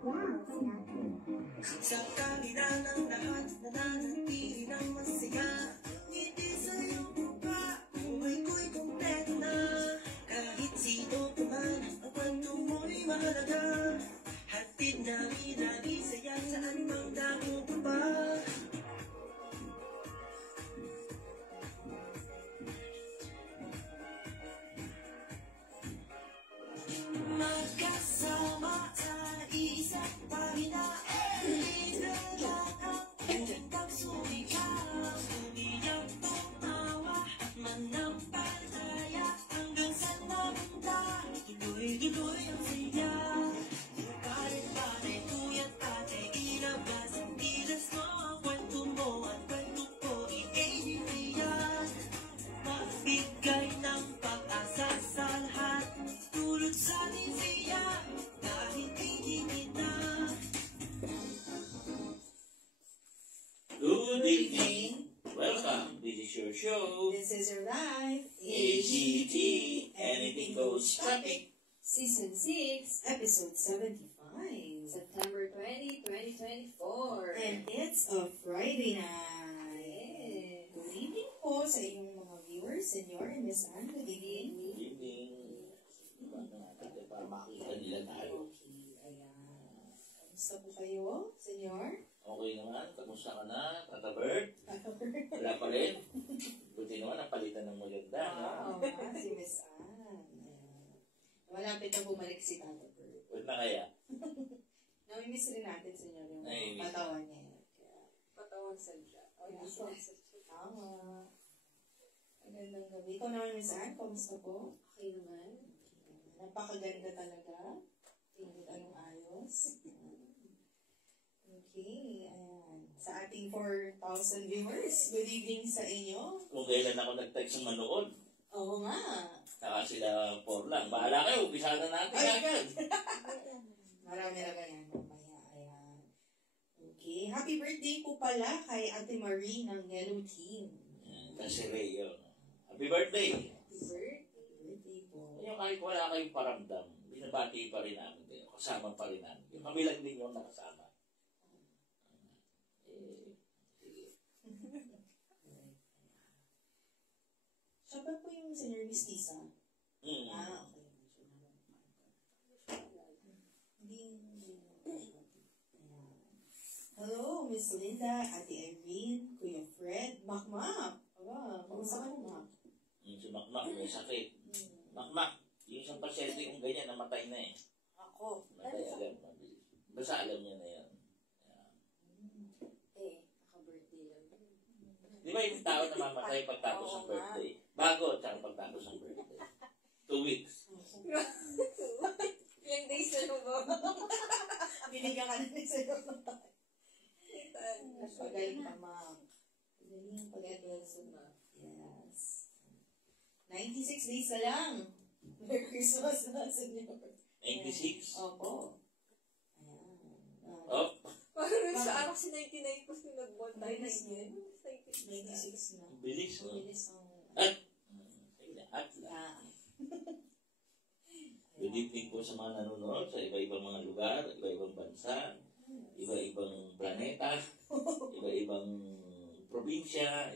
Sa kanila ng lahat, nananatili ng masaya. Ngiti sa'yo pa, buhay ko'y kompleto na. Kahit sino pa man, ang kwento mo'y mahalaga. Hatid namin lagi saya saan mang dako pa ba. Magkasama sa isang pahina. Tuloy ang saya. Pare-pare, kuya't ate, ilabas ang bilas mo. Ang kwento mo at kwento ko, i-ABPyan. Magbigay ng pag-asa sa lahat. Tulad sa ating siya, kahit hihingin na. Good evening. Welcome. This is your show. This is your life. AGT, Anything Goes Traffic. Season 6, Episode 75. September 20, 2024. And it's a Friday night. Good evening po sa inyong mga viewers, Senyor and Miss Anne. Good evening. Good evening. Para makita nila tayo. Okay, ayan. Kamusta po kayo, Senyor? Okay naman. Kamusta ka na, Tata Bird? Wala pa rin. Buti naman, napalitan ng maganda. Wow, si Miss Anne. Malapit na bumalik si Tata Bird. Huwag na kaya. Namimiss rin natin, Senyor, yung Namimiss. patawan niya. Patawan sadya. Tama. Magandang gabi. Ikaw naman, Miss Anne, kamusta po? Okay naman. Napakaganda talaga. Tingnan anong ayos. Okay, ayan. Sa ating 4,000 viewers, good evening sa inyo. Kung kailan ako nag-text ng manood, Oo nga. saka sila 4 lang. Bahala kayo, umpisa na natin agad. Marami na ganyan mamaya. Ayan. Okay. Happy birthday po pala kay Ate Marie ng Yellow Team. Kasi Ray yun. Happy birthday! Birthday po. Yung kahit wala kayong paramdam, binabati pa rin namin kayo. Kasama pa rin namin. Yung kabilang din yung nakasama. Siya ba po yung Senior Miss Tisa? Ah, okay. Hello, Miss Linda, Ate Irene, Kuya Fred, Makmak. Aba, kamusta ka na, Mak? Si Makmak, may sakit. Makmak, yung isang pasyente kong ganyan, namatay na eh. Ako. Namatay agad, mabilis. Basta alam niya na yan. Naka-birthday lang. Di ba yung tao namamatay pagtapos ng birthday? Bago, tsaka pagtapos ng birthday. 2 weeks. Ilang days na lang ba? Binigyan ka na ni Sir. Pagaling ka, Mak. Pagaling na. Yes. 96 days na lang. Merry Christmas na, Senyor. 96? Opo. Ayan. Oh, Parang sa araw si 99 pa siya nag-bond tayo na yun. 96 na. bilis, no? Bilis ang... At good evening po sa mga nanonood sa iba-ibang mga lugar, iba-ibang bansa, iba-ibang planeta, iba-ibang probinsya,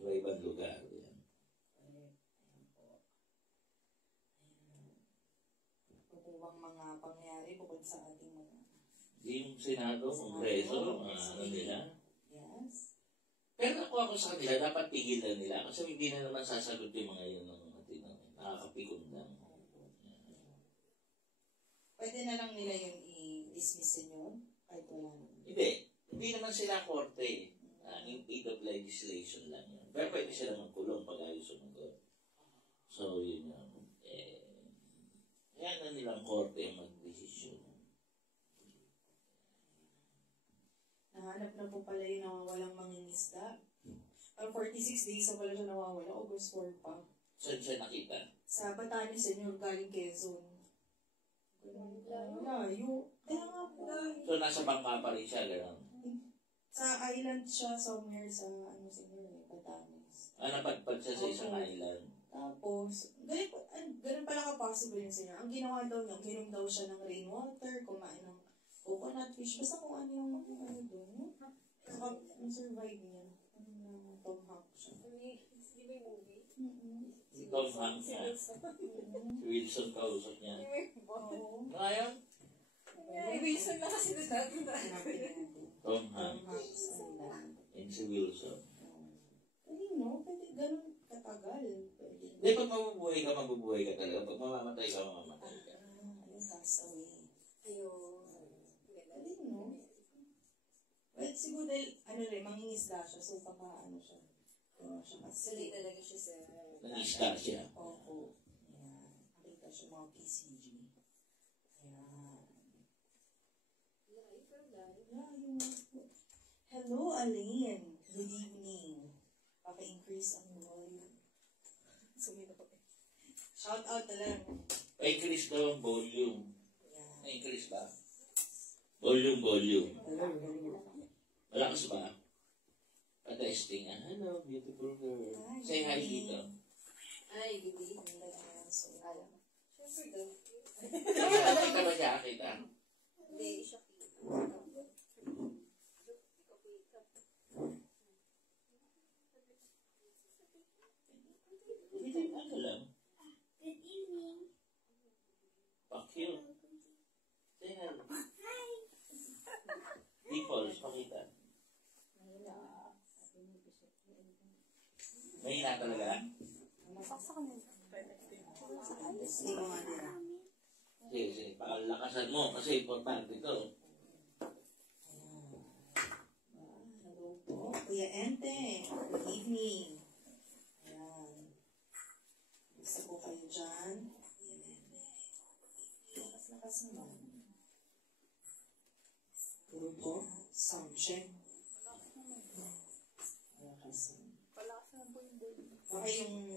iba-ibang lugar. Yan. Ano po bang mga pangyayari bukod sa ating mga... Yung Senado, Kongreso, ano nila. Yes. Pero ako sa kanila, dapat tigilan nila kasi hindi na naman sasagot yung mga yun ng nakakapikon lang. Pwede na lang nila yun i-dismiss yun kahit wala naman. Hindi naman sila korte. In aid of legislation lang yun. Pero pwede sila magkulong pag ayaw sumagot. So, yun yun. Yan na nilang korte mag-desisyon. Nahanap na po pala yung nawawalang mangingisda. Pag 46 days na pala siya nawawala, August 4 pa. Saan siya nakita? Sa Batanes, Senyor, galing Quezon. Layo. Kaya nga po. So, nasa bangka pa rin siya, gano'n? Sa island siya somewhere sa, Senyor, Batanes. Napadpad siya sa isang island. Tapos, ganun pala ka-possible yun, Senyor. Ang ginawa daw niya, ginom daw siya ng rainwater, kumain ng Coconut fish. Basta kung ano yung ano doon. Survive niya. Tom Hanks siya. Di ba yung movie? Tom Hanks na. Si Wilson kausap niya. Oo. Ngayon, Wilson na kasi na natin. Hanapin natin. Tom Tom Hanks Hanks. and si Wilson. Pwede no? Pwede ganun katagal. Pwede. Hindi, pag mabubuhay ka talaga. Pag mamamatay ka. Yung castaway. Ayun. Pwede no? Well, siguro dahil, ano rin, mangingisda siya. So, ano siya. Siya kasi. Salay talaga siya sa... Nangisda siya. Oo. Ayan. Nakita siya mga PCG. Ayan. Hello, Aline. Good evening. Paka-increase ang volume. Sumino ko. Shout out na lang. Pa-increase daw ang volume. Ayan. Na-increase ba? Volume. Hello, galing. Malakas ba? Pa-testing. Hello, beautiful girl. Say hi dito. Ay, hindi. So, Alam. Siyempre daw. Kita ba siya? Kita? Hindi, siya kita. Ano lang? Good evening. Fuck you. Say hello. Dimples, pakita. Mahina talaga? Hindi ko nga nila. Sige. Pakalakasan mo kasi importante ito. Hello po. Kuya Ente. Good evening. Ayan. Gusto po kayo dyan. Kuya Ente. Lakas naman. Puro po. Sound check. Lakas naman. Baka yung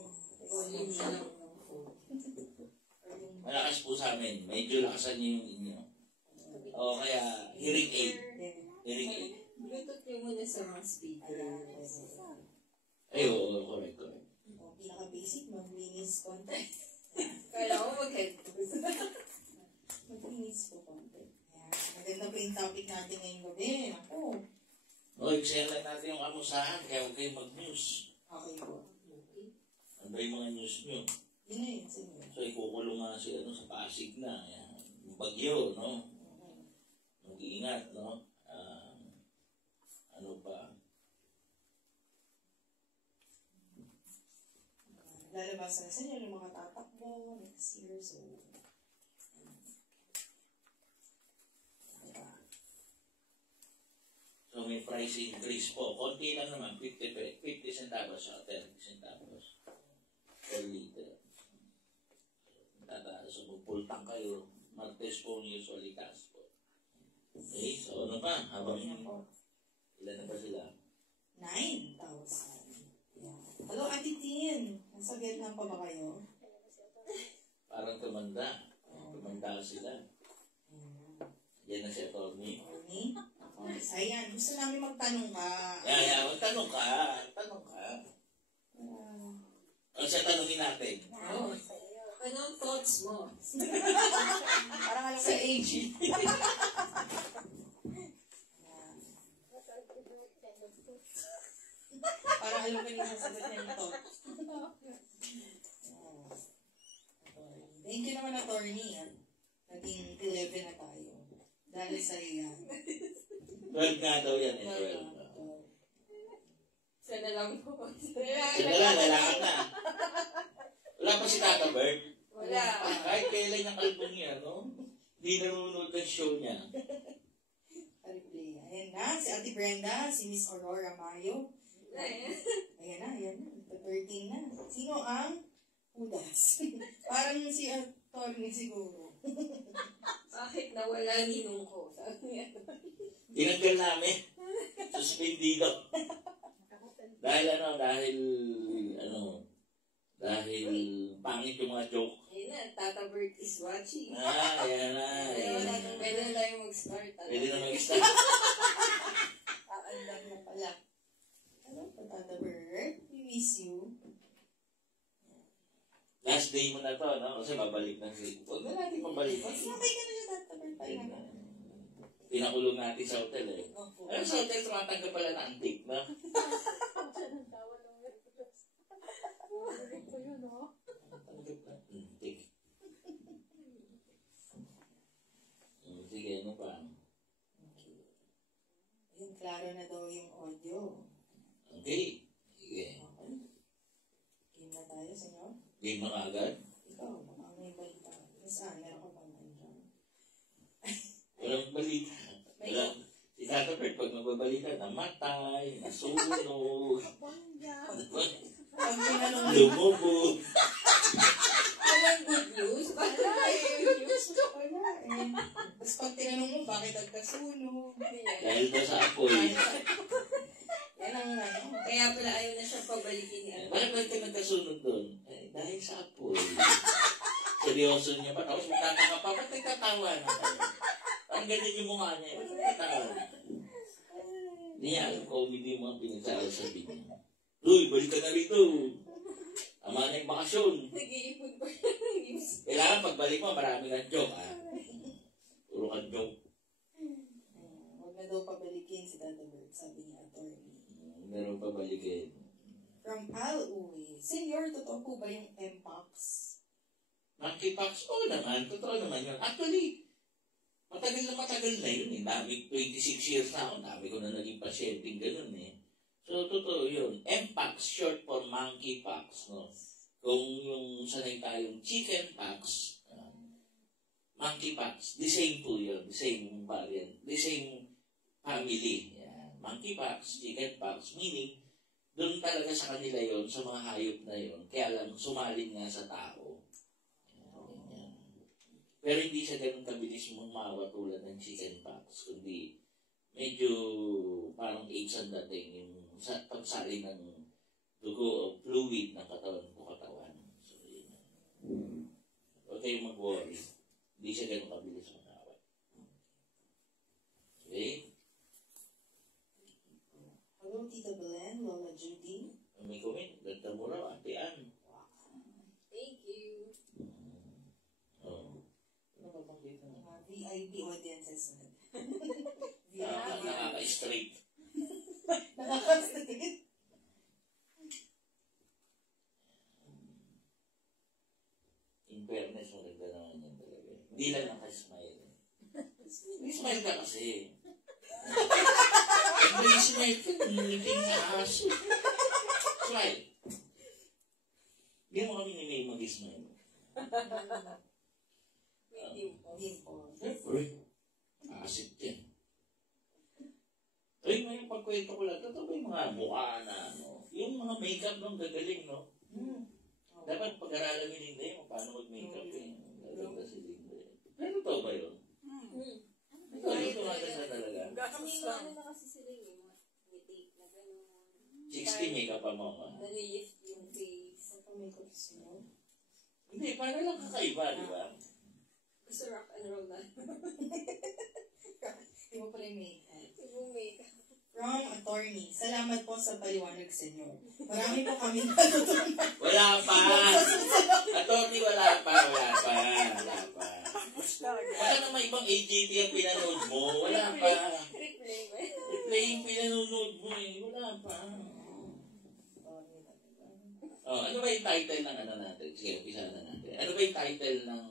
volume na lang ng phone. Or yung Malakas po sa amin. Medyo lakasan niyo yung inyo. O kaya hearing aid. Hearing aid. Bluetooth niyo muna sa mga speaker. Ay, oo, correct. O, pinaka-basic, maglinis konti. Kala ko mag-headphones. Maglinis po konti. Ayan. Maganda po yung topic natin ngayong gabi. Ako. O, i-share lang natin yung kamusahan kaya huwag kayong mag-news. Okay po. Ano ba yung mga news nyo? Yun na yun. Sige. So, ikukulong nga si sa Pasig na. Yan. Yung bagyo, no? Mag-iingat, no? Ano pa? Lalabas na sa inyo yung mga tatakbo next year. So, So, may price increase po. Konti lang naman, 50 centavos sa 30 centavos per liter. Tataas. So, magpultang kayo. Martes po usually taas po. Okay, so ano pa? Habang yun na po. ilan na ba sila? 9,000. Yeah. Hello, Ate Tin. Nasa Vietnam pa ba kayo? Parang tumanda. Tumanda sila. Yan na si Atty. Morning. Okay, ayan. Gusto namin magtanong ka. Tanong ka. O siya tanongin natin. Oh. Anong thoughts mo? Parang alam Sa aging. Parang alam ko yung sasagot niya nito. Thank you naman, attorney. Naging 11 na tayo. Dahil sa yan. 12 nga daw yan eh. 12. Sana lang po. Wala, lalakad na. Wala pa si Tata Bird. Wala. Kahit kailan yung album niya, no? Hindi nanonood ng show niya. Replay. Ayan na, si Ate Brenda, si Miss Aurora Mayo. Ayan na. 13 na. Sino ang Udas? Parang si Atty. siguro. Bakit nawala ninong ko? Sabi niya. Tinanggal namin. Suspendido. Dahil pangit yung mga joke. Ayun na, Tata Bert is watching. Ayan na. Pwede na tayo mag-start. Pwede na mag-start. Aandang na pala. Ano pa, Tata Bert? We miss you. Last day mo na to, no? Kasi babalik na si... Huwag na natin pabalik. Okay ka na siya, Tata Bert. Pinakulong natin sa hotel eh. Opo. Ano sa hotel, tumatanggap pala ng antik, no? Tanggap na antik. Sige, ano pa? Ayun, klaro na daw yung audio. Okay. Sige. Okay. Game na tayo, senyor. Game na agad. Ikaw, baka may balita. Saan? Meron ka bang andyan? Walang balita. Walang, si Tata Fred, pag magbabalita, namatay, nasunog, Pag tinanong mo, lumubog. Walang good news. wala eh. Tapos pag tinanong mo, bakit nagkasunog? Dahil ba sa apoy? Yan ang ano. Kaya pala ayaw na siyang pabalikin ni Ate. Bakit ba ka nagkasunod doon? Eh, dahil sa apoy. Seryoso niya pa. Tapos magtataka pa, ba't nagtatawa na tayo? Parang ganyan yung mukha niya. Ba't nagtatawa na? Hindi niya alam comedy yung mga pinagsasabi niya. Uy, balik ka na rito. Ama na yung bakasyon. Nag-iipon pa siya ng news. Kailangan pagbalik mo, marami ng joke, ha? Puro kang joke. Huwag na daw pabalikin si Tata Bert, sabi niya, attorney. Meron pa balikin. From Al Uwe, Senyor, totoo po ba yung MPOX? Monkeypox, oo naman. Totoo naman yun. Actually, matagal na yun. Dami, 26 years na ako. Dami ko na naging pasyenteng ganun eh. So, totoo yun. Mpox, short for monkeypox, no? Kung yung sanay tayong chickenpox, monkeypox, the same po yun. The same variant. The same family. Yan. Monkeypox, chickenpox, meaning, doon talaga sa kanila yon sa mga hayop na yon. Kaya lang, sumalin nga sa tao. Yan. Pero hindi siya ganun kabilis mawa tulad ng chickenpox, kundi medyo parang AIDS ang dating yung pagsali ng dugo o fluid ng katawan. So, yun. Huwag kayong mag-worry. Hindi siya ganun kabilis manawat. Okay? Hello, Tita Belen, Lola Judy. May comment. Ganda mo raw, Ate Ann. Thank you. Oh. Ano ba bang dito? VIP audiences na. Nakaka-straight. Nakaka-straight. In fairness, maganda naman yan talaga. Hindi lang nakasmile. May smile ka kasi. Pag may smile ka, ngiting na aso. Smile. Hindi mo kami ni May mag-smile. Hindi po. Siyempre. Asit yan. Ay, may pagkwento ko lang. Totoo ba yung mga mukha na, ano? Yung mga makeup nung gagaling, no? Dapat pag-aralan ni Linda yung paano mag-makeup eh. Gaganda si Linda eh. Pero totoo ba yun? Ito, ito maganda talaga. Kami ano na kasi sila yung take na gano'n. 60 makeup pa mo. Nalift yung face. Makeup sino? Hindi, para lang kakaiba, di ba? Gusto rock and roll na. Di mo pala yung makeup. Yung makeup. From attorney, salamat po sa paliwanag, senyor. Marami po kami natutunan. Wala pa! Attorney, wala pa. Baka naman ibang AJT ang pinanood mo. Wala pa. Replay ba? Replay yung pinanood mo eh. Wala pa. Oh, ano ba yung title ng ano natin? Sige, umpisa na natin. Ano ba yung title ng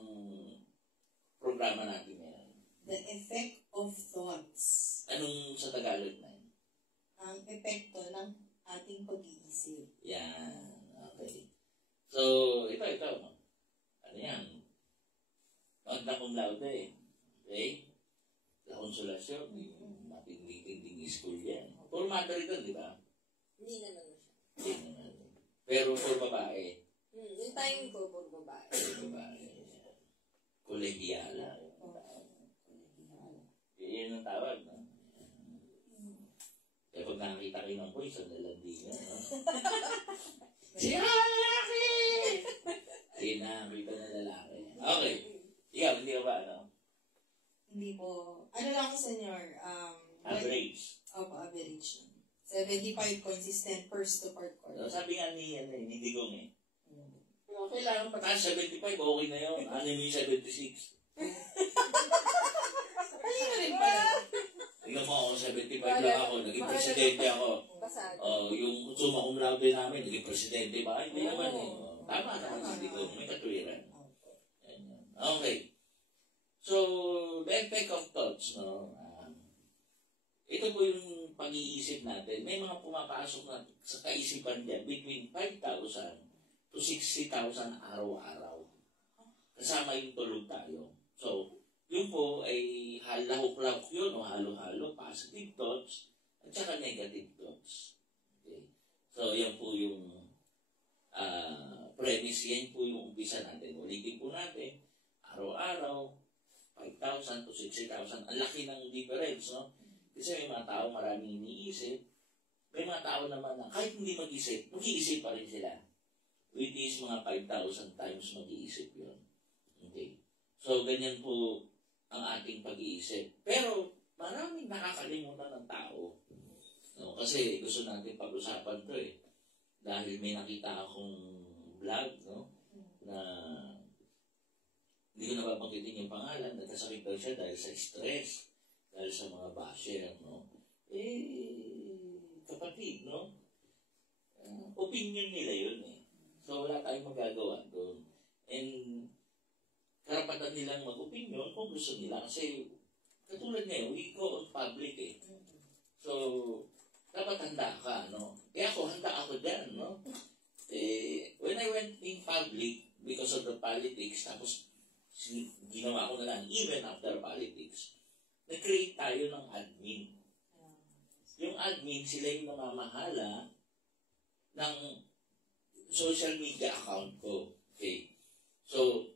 programa natin ngayon? The effect of thoughts. Anong sa Tagalog na yun? Ang epekto ng ating pag-iisip. Yan. Okay. So, ito. Ano yan? Magna cum laude eh. Okay? La Consolacion. Matinding school yan. Puro mother ito, di ba? Hindi naman siya. Hindi naman. Pero for babae. Yung time ko, pag babae. For babae. Kolegiala. Yan ang tawag, no? Kaya pag nakakita kayo ng boys, ang lalandi niya, no? Siya lalaki! Ayun na, nakita na lalaki. Okay. Ikaw, hindi ka ba, ano? Hindi po. Ano lang ako, senyor? Average. Opo, average lang. 75 consistent first to part So, chord. sabi nga ni Digong eh. Kailangan pataas 75, okay na yun. Ano yung 76? Kanina rin pala. Tingnan mo ako, 75 lang ako, naging presidente ako. Pasado. Yung summa cum laude namin, naging presidente ba? Hindi naman eh. Tama naman hindi ko, may katwiran. Okay. So, the effect of thoughts, no? Ito po yung pag-iisip natin. May mga pumapasok na sa kaisipan dyan between 5,000 to 60,000 araw-araw. Kasama yung tulog tayo. So, yun po ay lahok-lahok yun o halo-halo, positive thoughts at saka negative thoughts. Okay. So, yan po yung premise. Yan po yung umpisa natin. Ulitin po natin, araw-araw, 5,000 to 60,000. Ang laki ng difference, no? Kasi may mga tao maraming iniisip. May mga tao naman na kahit hindi mag-isip, mag-iisip pa rin sila. With these mga 5,000 times mag-iisip yun. Okay. So, ganyan po ang ating pag-iisip. Pero, maraming nakakalimutan ng tao. No? Kasi gusto natin pag-usapan to eh. Dahil may nakita akong vlog, no? Na hindi ko nababanggitin yung pangalan. Nagkasakit daw siya dahil sa stress. Dahil sa mga basher, no? Kapatid, no? Opinion nila yun eh. So, wala tayong magagawa doon. And, karapatan nilang mag-opinion kung gusto nila. Kasi, katulad ngayon, we go on public eh. So, dapat handa ka, no? Ako, handa ako dyan, no? When I went in public, because of the politics, tapos, ginawa ko na lang, even after politics, nag-create tayo ng admin. Yung admin, sila yung namamahala ng social media account ko. Okay. So,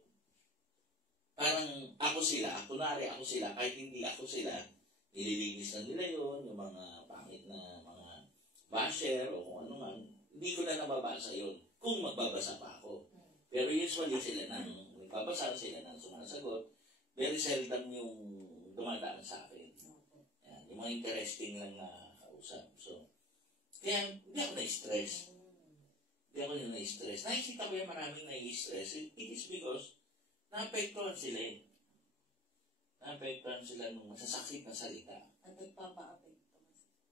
parang ako sila, kunwari ako sila, kahit hindi ako sila, nililinis na nila yun, yung mga pangit na mga basher o kung ano man, hindi ko na nababasa yun, kung magbabasa pa ako. Pero usually sila nang nagbabasa, sila nang sumasagot, very seldom yung dumadaan sa akin. Yan, yung mga interesting lang na kausap. So, kaya hindi ako na-stress. Hindi ako na-stress. Nakikita ko yung maraming na-stress. It is because naapektuhan sila eh. Naapektuhan sila ng masasakit na salita. At nagpapa-apekto.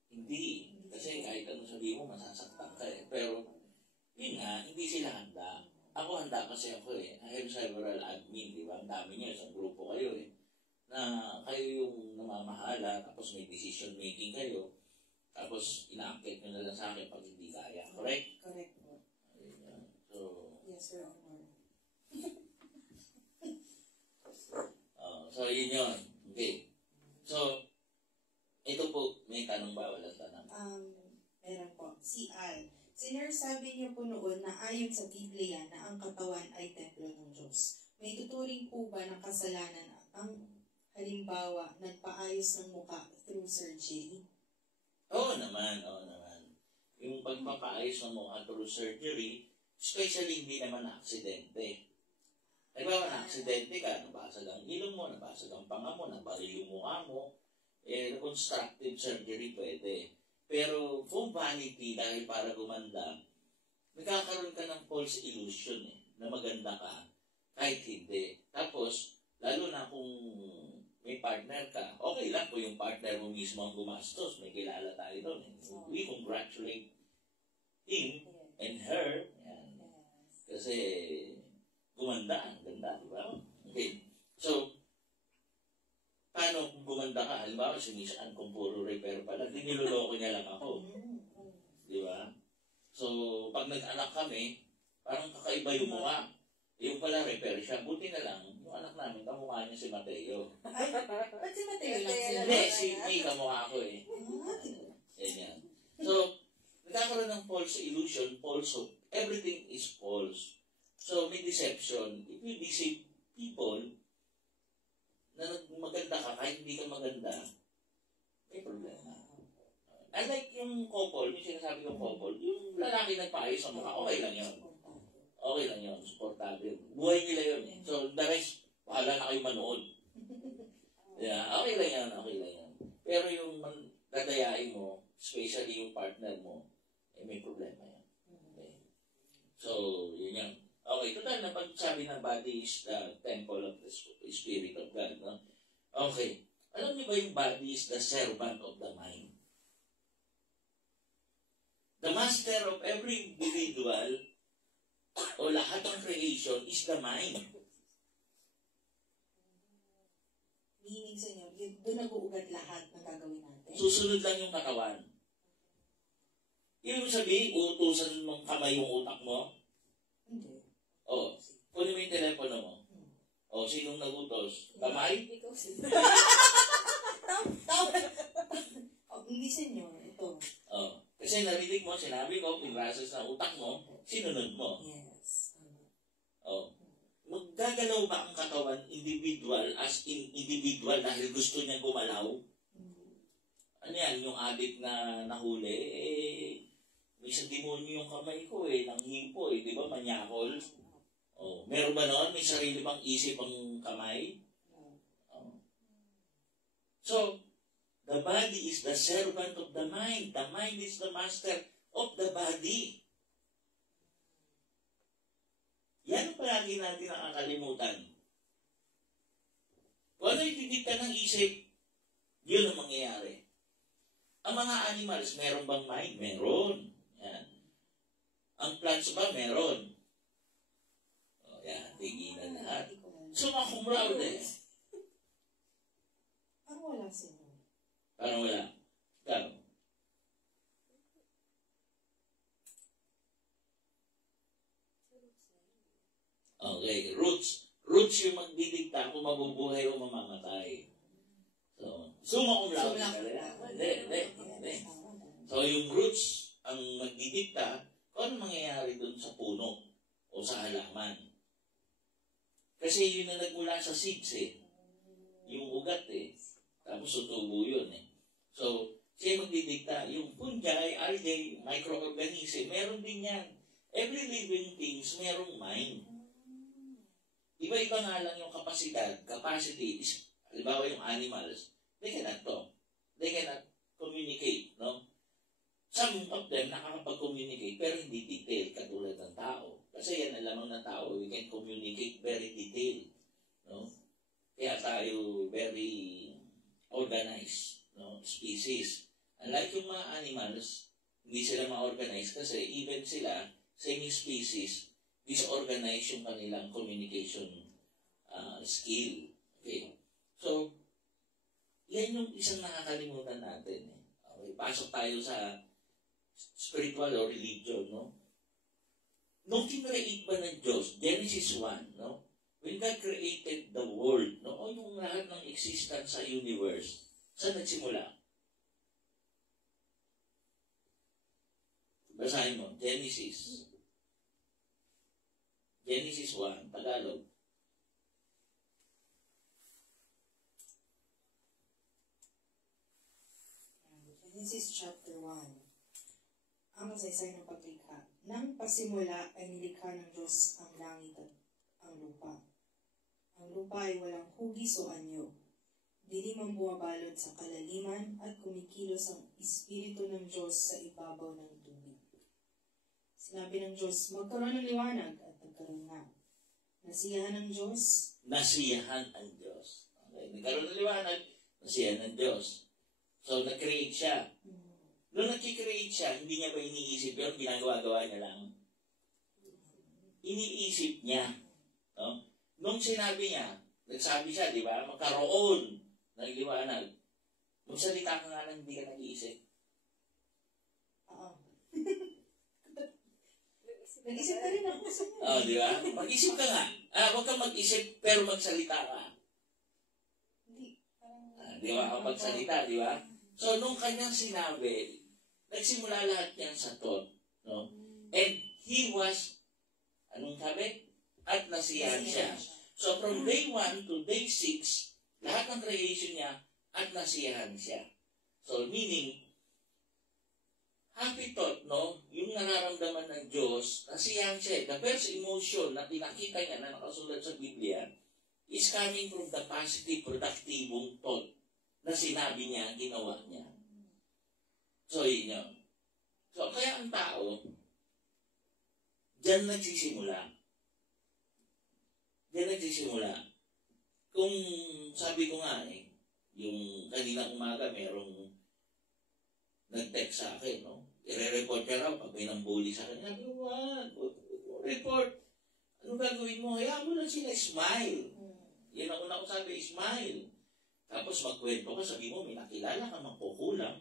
Hindi. Kasi kahit anong sabihin mo, masasaktan ka eh. Pero, yun nga, hindi sila handa. Ako handa kasi ako eh. I have several admin, di ba? Ang dami niya, isang grupo kayo eh. Na kayo yung namamahala, tapos may decision making kayo, tapos ina-update nyo na lang sa akin pag hindi kaya. Correct? Correct po. So, Yes, sir. so yun yun. Okay. So, ito po, may tanong ba? Walang tanong. Meron po. Si Al. Sinasabi niyo po noon na ayon sa Biblia na ang katawan ay templo ng Diyos. May tuturing po ba ng kasalanan ang halimbawa, nagpaayos ng mukha through surgery? Oo naman. Yung pagpapaayos ng mukha through surgery, especially hindi naman aksidente. Halimbawa na aksidente ka, nabasag ang ilong mo, nabasag ang panga mo, nabaril yung mukha mo, reconstructive surgery pwede. Pero kung vanity, dahil para gumanda, nagkakaroon ka ng false illusion na maganda ka, kahit hindi. Tapos, lalo na kung may partner ka, okay lang kung yung partner mo mismo ang gumastos, may kilala tayo doon. We congratulate him and her. Yan. Kasi gumanda, ang ganda, di ba? Okay. So, paano kung gumanda ka? Halimbawa, sinisaan kung puro repair pala, niloloko niya lang ako. Di ba? So, pag nag-anak kami, parang kakaiba yung mukha. Yung pala repair siya, buti na lang, yung anak namin, kamukha niya si Mateo. Ay, ba't si Mateo lang sila? Hindi, si May kamukha ko eh. Yan. So, nagkakaroon ng false illusion, false hope. Everything is false. So, may deception. If you deceive people, na maganda ka, kahit hindi ka maganda, may problema. Unlike yung couple, yung sinasabi kong couple, yung lalaki nagpaayos sa mukha, okay lang yun. Okay lang yun, supportable. Buhay nila yun eh. So, the rest, bahala na kayo manood. Yeah, okay lang yan. Pero yung dadayain mo, especially yung partner mo, may problema yan. Okay. So, yun yan. Okay, total na pagsabi ng body is the temple of the Spirit of God. No? Okay. Alam niyo ba yung body is the servant of the mind? The master of every individual o lahat ng creation is the mind. Meaning sa inyo, doon nag-uugat lahat ng gagawin natin. Susunod lang yung katawan. Ibig sabihin, uutusan mong kamay yung utak mo? Hindi. O, kunin mo yung telepono mo. O, sinong nagutos? Kamay? Ikaw sila. Tama. Hindi sa inyo, ito. O, kasi narinig mo, sinabi ko, pinrasos ng utak mo, sinunod mo. Yes. O, maggagalaw ba ang katawan individual as in individual dahil gusto niya gumalaw? Ano yan, yung adik na nahuli, may sa demonyo yung kamay ko nang hipo di ba, manyakol? Oh, meron ba noon? May sarili bang isip ang kamay? Oh. So, the body is the servant of the mind. The mind is the master of the body. Yan ang palagi natin nakakalimutan. Kung ano yung ka ng isip, yun ang mangyayari. Ang mga animals, meron bang mind? Meron. Yan. Ang plants ba? Meron. O yan, tigilan lahat. Summa cum laude. Parang wala sa inyo. Parang wala. Kano? Okay, roots. Roots yung magdidikta kung mabubuhay o mamamatay. So, summa cum laude. Hindi. So, yung roots ang magdidikta kung ano mangyayari dun sa puno o sa halaman. Kasi yun na nagmula sa seeds yung ugat tapos tutubo yun So, siya magdidikta. Yung fungi, algae, microorganism, meron din yan. Every living things merong mind. Iba-iba nga lang yung capacity is, halimbawa yung animals, they cannot talk. They cannot communicate, no? Some of them nakakapag-communicate pero hindi detailed katulad ng tao. Kasi yan ang lamang ng tao, we can communicate very detailed, no? Kaya tayo very organized, no? Species. Unlike yung mga animals, hindi sila ma-organize kasi even sila, same species, disorganize yung kanilang communication skill. Okay. So, yan yung isang nakakalimutan natin. Okay, pasok tayo sa spiritual or religion, no? Nung kinreate ba ng Diyos, Genesis 1, no? When God created the world, no? O yung lahat ng existence sa universe, saan nagsimula? Basahin mo, Genesis 1, Tagalog. Genesis chapter 1. Ang masaysay ng paglikha. Nang pasimula ay nilikha ng Diyos ang langit at ang lupa. Ang lupa ay walang hugis o anyo. Dilim ang bumabalot sa kalaliman at kumikilos ang Espiritu ng Diyos sa ibabaw ng tubig. Sinabi ng Diyos, magkaroon ng liwanag at nagkaroon na. Nasiyahan ng Diyos. Nasiyahan ang Diyos. Okay. Nagkaroon ng liwanag, nasiyahan ng Diyos. So, nag-create siya. Noong nag-create siya, hindi niya ba iniisip yun? Ginagawa-gawa niya lang. Iniisip niya. No? Nung sinabi niya, nagsabi siya, di ba? Magkaroon ng liwanag. Magsalita ka nga lang, hindi ka nag-iisip. Oo. Nag-isip ka rin ako sa inyo. Oh, di ba? Mag-isip ka nga. Huwag kang mag-isip, pero magsalita ka. Hindi. Di ba? Kapag salita, di ba? So, nung kanyang sinabi, nagsimula lahat yan sa thought. No? And he was, anong sabi? At nasiyahan siya. So, from day 1 to day 6, lahat ng creation niya, at nasiyahan siya. So, meaning, happy thought, no? Yung nararamdaman ng Diyos, nasiyahan siya. The first emotion na pinakita niya na nakasulat sa Biblia is coming from the positive, productivong thought na sinabi niya, ginawa niya. So, yun yun. So, kaya ang tao, diyan nagsisimula. Diyan nagsisimula. Kung sabi ko nga Yung kaninang umaga, merong nag-text sa akin, no? I-report ka raw pag may nambuli sa akin. Sabi ko, wag, report. Ano gagawin mo? Hayaan mo lang sila, smile. Yan ang una ko sabi, smile. Tapos magkwento ka, sabi mo, may nakilala ka mangkukulam,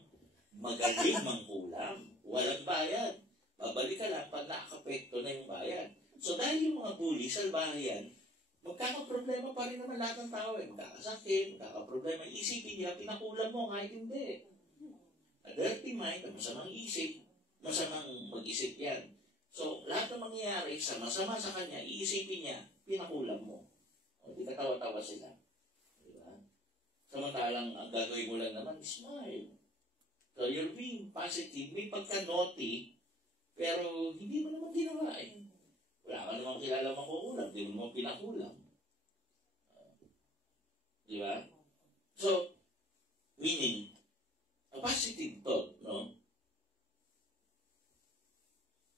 magaling mangkulam, walang bayad. Babalik ka lang pag nakakapekto na yung bayad. So dahil yung mga bully, salbahayan, magkakaproblema pa rin naman lahat ng tao. Magkakasakit, magkakaproblema. Isipin nila, pinakulam mo kahit hindi. A dirty mind, masamang isip, masamang mag-isip yan. So, lahat ng mangyayari sa masama sa kanya, iisipin niya, pinakulam mo. O, di katawa-tawa sila. Diba? Samantalang, ang gagawin mo lang naman, smile. So, you're being positive. May pagka-naughty, pero hindi mo naman ginawa eh. Wala ka naman kilala makukulam, hindi mo naman pinakulam. Diba? So, meaning, a positive thought, no?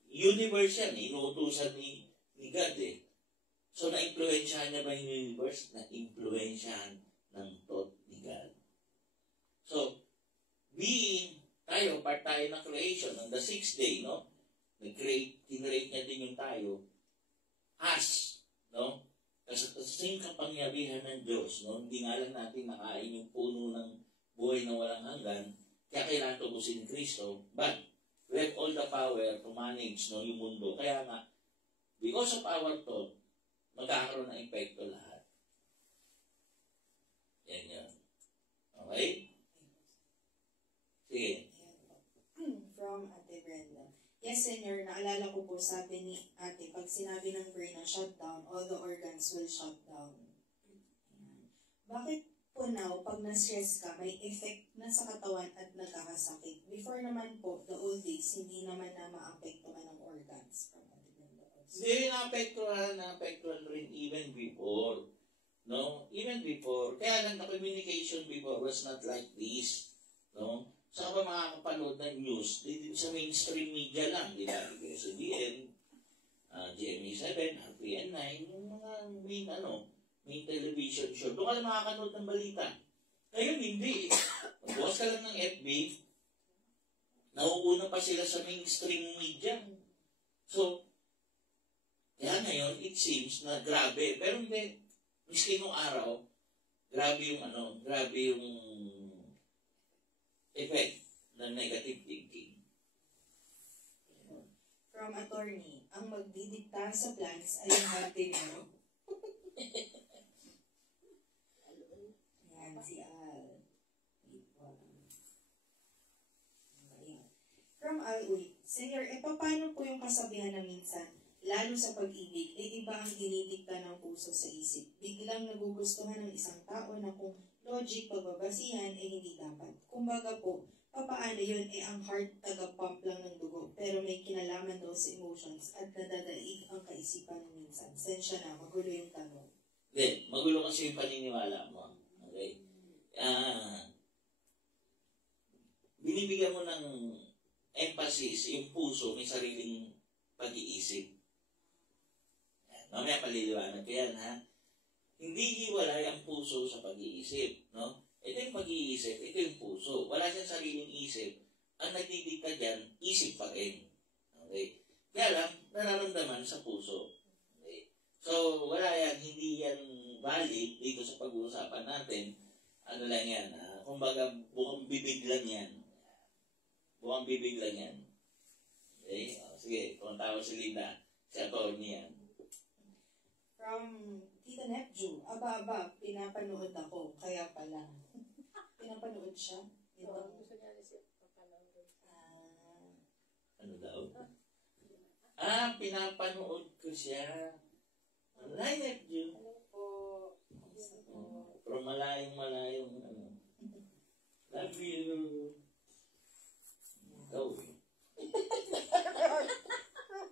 Universe yan, inuutusan ni God eh. So, na-influensyahan niya ba yung universe? Na-influensyahan ng thought ni God. So, being tayo, part tayo ng creation, on the 6th day, no? Tinrate niya din yung tayo as, no? Kasing kapangyarihan ng Diyos, no? Hindi nga lang natin nakain yung puno ng buhay na walang hanggan, kaya kailangan tubusin ni Kristo. But, we have all the power to manage, no, yung mundo. Kaya nga, because of our thought, magkakaroon ng epekto lahat. Yan yan. Okay? Sige. From Ate Brenda. Yes, Senyor, naalala ko po, sabi ni Ate, pag sinabi ng brain na shut down, all the organs will shut down. Bakit po now, pag na-stress ka, may effect na sa katawan at nagkakasakit? Before naman po, the old days, hindi naman na maapektuhan ng organs. From Ate Brenda. Hindi, naapektuhan rin even before. No? Even before. Kaya lang, the communication before was not like this. No? Saan ba makakapanood ng news? Sa mainstream media lang, di ba? SBN, GMA7, RPN9, yung mga may television show. Doon ka lang makakanood ng balita. Ngayon, hindi. Magbukas ka lang ng FB, nauuna pa sila sa mainstream media. So, kaya ngayon, it seems na grabe. Pero hindi, miski nung araw, grabe yung effect ng negative thinking. From attorney, ang magdidikta sa plans ay ang hardinero. Yan, si Al. From Al, Senyor, paano po yung kasabihan na minsan, lalo sa pag-ibig, iba ang dinidikta ng puso sa isip. Biglang nagugustuhan ng isang tao na kung logic pagbabasihan hindi dapat. Kumbaga po, papaano yun ang heart taga-pump lang ng dugo, pero may kinalaman daw sa emotions at nadadaig ang kaisipan minsan. Sensya na, magulo yung tanong. Hindi, magulo kasi yung paniniwala mo. Okay? Binibigyan mo ng emphasis, yung puso, may sariling pag-iisip. Mamaya paliliwanag ko yan, ha? Hindi hiwalay ang puso sa pag-iisip, no? Ito yung pag-iisip, ito yung puso. Wala siyang sariling isip. Ang nagdidikta dyan, isip pa rin. Okay? Kaya lang, nararamdaman sa puso. Okay? So, wala yan, hindi yan valid dito sa pag-uusapan natin. Ano lang yan, ha? Kumbaga, bukang bibig lang yan. Bukang bibig lang yan. Okay? O, sige, kung tawag si Linda, si attorney yan. From Tita Nepju, aba, pinapanood ako, kaya pala. Pinapanood siya? Gusto niya rin siya papanood. Ano daw? Pinapanood ko siya. Online at you. Hello po. From malayong, love you. Go.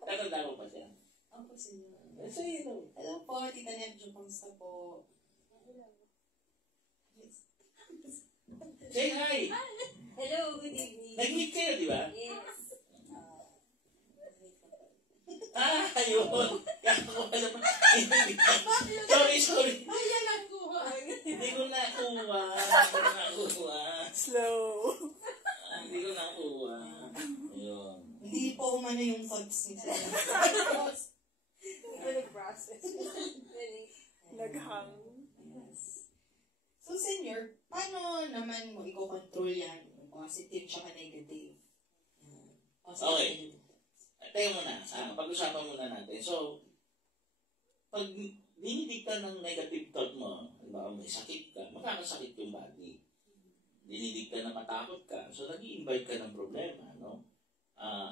Tanda ko pa siya. Ako siya. Say hello. Hello po, Tita Nepju, kamusta po? Say hi. Hello, good evening. Nag-meet kayo, di ba? Yes. Ayun. Kakakuha naman. Sorry. Ayan ang kuha. Hindi ko nakuha. ko nakakuha. Slow. Hindi ko nakakuha. Ayun. Hindi po umano yung thoughts niya. Hindi ko nag-process. Naghang. Yes. So, senior, paano naman mo i-control yan? Yung positive tsaka negative. Yan. Positive, Okay. negative. Tayo muna. Pag-usapan muna natin. So, pag dinidikta ng negative thought mo, halimbawa may sakit ka, magkakasakit yung body. Dinidikta na matakot ka, so nag-i-invite ka ng problema, no?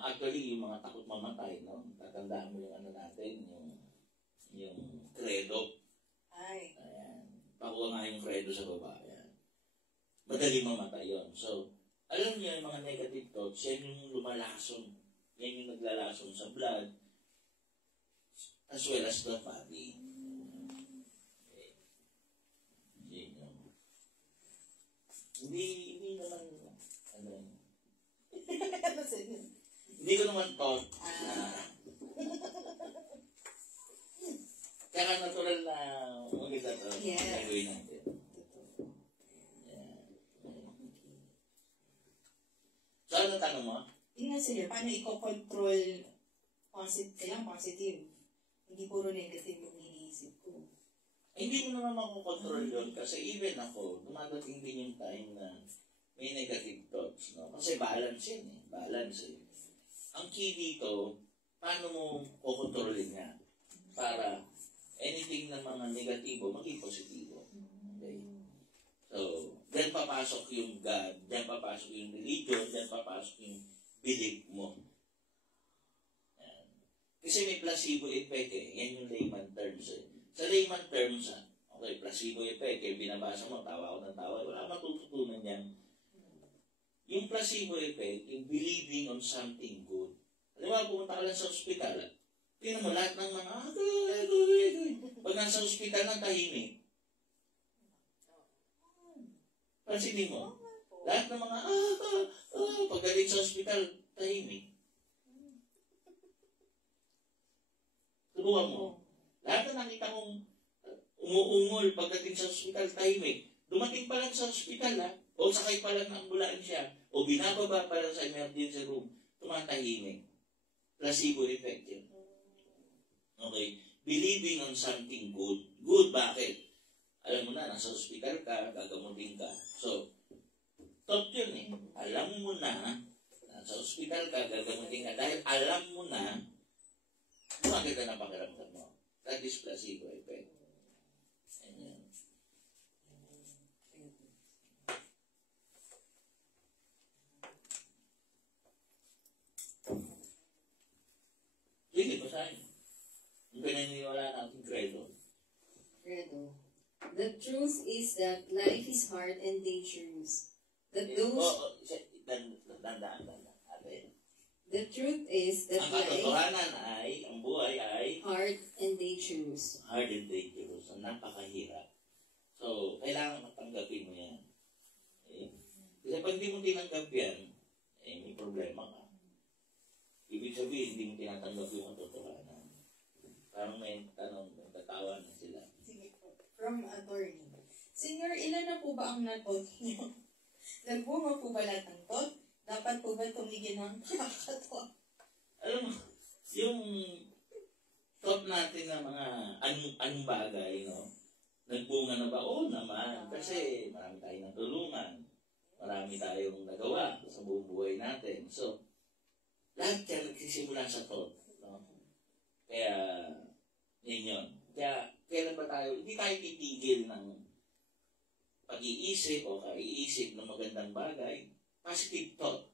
Actually, yung mga takot mamatay, no? Tatandaan mo yung ano natin, yung credo. Ay. Ayan. Pakuha nga yung credo sa baba. Ayan. Madali mamatay yun. So, alam niyo yung mga negative thoughts, yan yung lumalason. Yan yung naglalason sa blood as well as the body. Okay. Yan yun. Hindi naman, ano yun. Ano, senior? Hindi ko naman thought na kaya natural na maganda to. Yes. Gagawin natin. Yeah. So, ano tanong mo? Yun nga, senior, paano i-control positive? Hindi puro negative yung iniisip ko. Hindi mo naman makokontrol yun kasi even ako, dumadating din yung time na may negative thoughts, no? Kasi balance yun eh. Balance eh. Ang key dito, paano mo kukontrolin niya para anything na mga negatibo, maging positibo. Okay? So, dyan papasok yung God, dyan papasok yung religion, dyan papasok yung belief mo. Yan. Kasi may placebo effect eh. Yan yung layman terms eh. Sa layman terms, okay, placebo effect, eh, binabasa mo, tawa ko ng tawa, wala matututunan yan. Yung placebo effect, yung believing on something good. Alam mo, pumunta ka lang sa ospital, tingnan mo lahat ng mga, pag nasa ospital ng tahimik, pansinin mo, lahat ng mga, pagdating sa ospital, tahimik. Turuan mo. Lahat na nakita kong umuungol pagdating sa ospital, tahimik. Dumating pa lang sa ospital, o sakay pa lang ng ambulansya, o binababa pa lang sa emergency room, tumatahimik. Placebo effect yun. Okay? Believing on something good. Good, bakit? Alam mo na, nasa ospital ka, gagamutin ka. So, thought yun eh. Alam mo na, nasa ospital ka, gagamutin ka. Dahil alam mo na, maganda na pakiramdam mo. That is placebo effect. Ayan. Sige, basahin. Yung pinaniniwala natin credo. Credo. The truth is that life is hard and dangerous. That those Dandaan. Ate. the truth is that Ang life katotohanan ay, ang buhay ay hard and dangerous. hard and dangerous. Napakahirap. So, kailangan matanggapin mo yan. Okay? Kasi pag di mo tinanggap yan, may problema ka. Ibig sabihin, hindi mo tinatanggap yung katotohanan. Parang may tanong, may tatawa na sila. Sige po. From attorney. Senior, ilan na po ba ang natot niyo? Nagbunga po ba lahat ng tot? Dapat po ba tumigil ng kakatot? Alam mo, yung thought natin na mga anong bagay, no? Nagbunga na ba? Oo naman. Kasi marami tayong natulungan. Marami tayong nagawa sa buong buhay natin. So, lahat yan nagsisimula sa thought. No? Kaya, yun. Kaya, kailan ba tayo, hindi tayo titigil ng pag-iisip o kaiisip ng magandang bagay. Positive thought.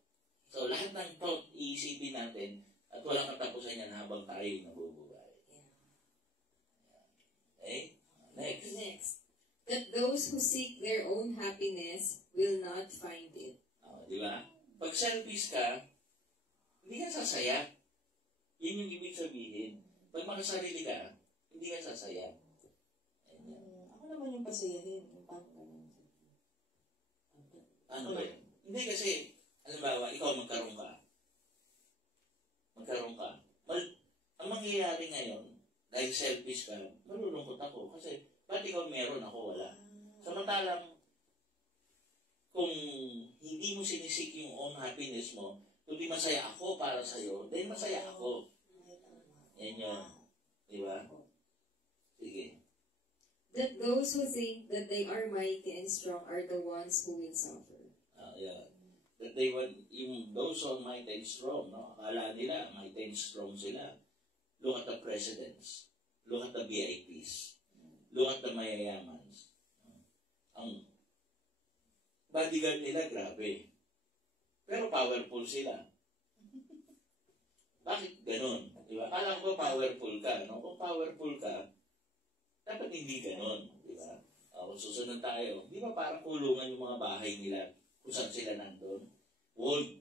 So, lahat ng thought, iisipin natin at walang katapusan yan habang tayo nabubuhay. Okay? Next. That those who seek their own happiness will not find it. Di ba? Pag selfish ka, hindi ka sasaya. Yun yung ibig sabihin. Pag makasarili ka, hindi ka sasaya. Ako naman yung pasayahin. Yung parang ganun. Ano ba yun? Hindi kasi, halimbawa, ikaw magkaroon ka. Ang mangyayari ngayon, dahil selfish ka, malulungkot ako. Kasi, ba't ikaw meron, ako wala? Samantalang, kung hindi mo sinisik yung own happiness mo, kundi masaya ako para sa'yo, then masaya ako. Yan yun. Di ba? Sige. That those who think that they are mighty and strong are the ones who will suffer. Yeah. That they want, yung those who are mighty and strong, no? Akala nila, mighty and strong sila. Look at the presidents. Look at the VIPs. Look at the mayayamans. Ang bodyguard nila, grabe. Pero powerful sila. Bakit ganun? Diba? Alam ko powerful ka. No? Kung powerful ka, dapat hindi ganun. Diba? Kung susunod tayo, di ba parang kulungan yung mga bahay nila kung saan sila nandun? Walled.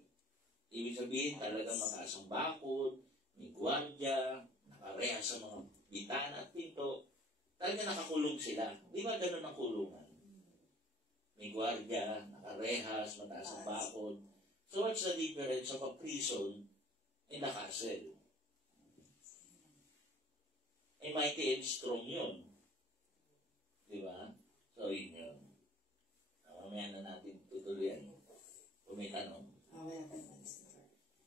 Ibig sabihin talagang mataas ang bakod, may gwardiya, nakareha sa mga bitana at pinto. Talagang nakakulong sila. Di ba ganun ang kulungan? May gwardiya, nakarehas, mataas ang bakod. So what's the difference of a prison and a castle? Eh, mighty and strong yun. Di ba? So yun yun. Mamaya na natin tutuloyan. Kung may tanong. Wala pa naman.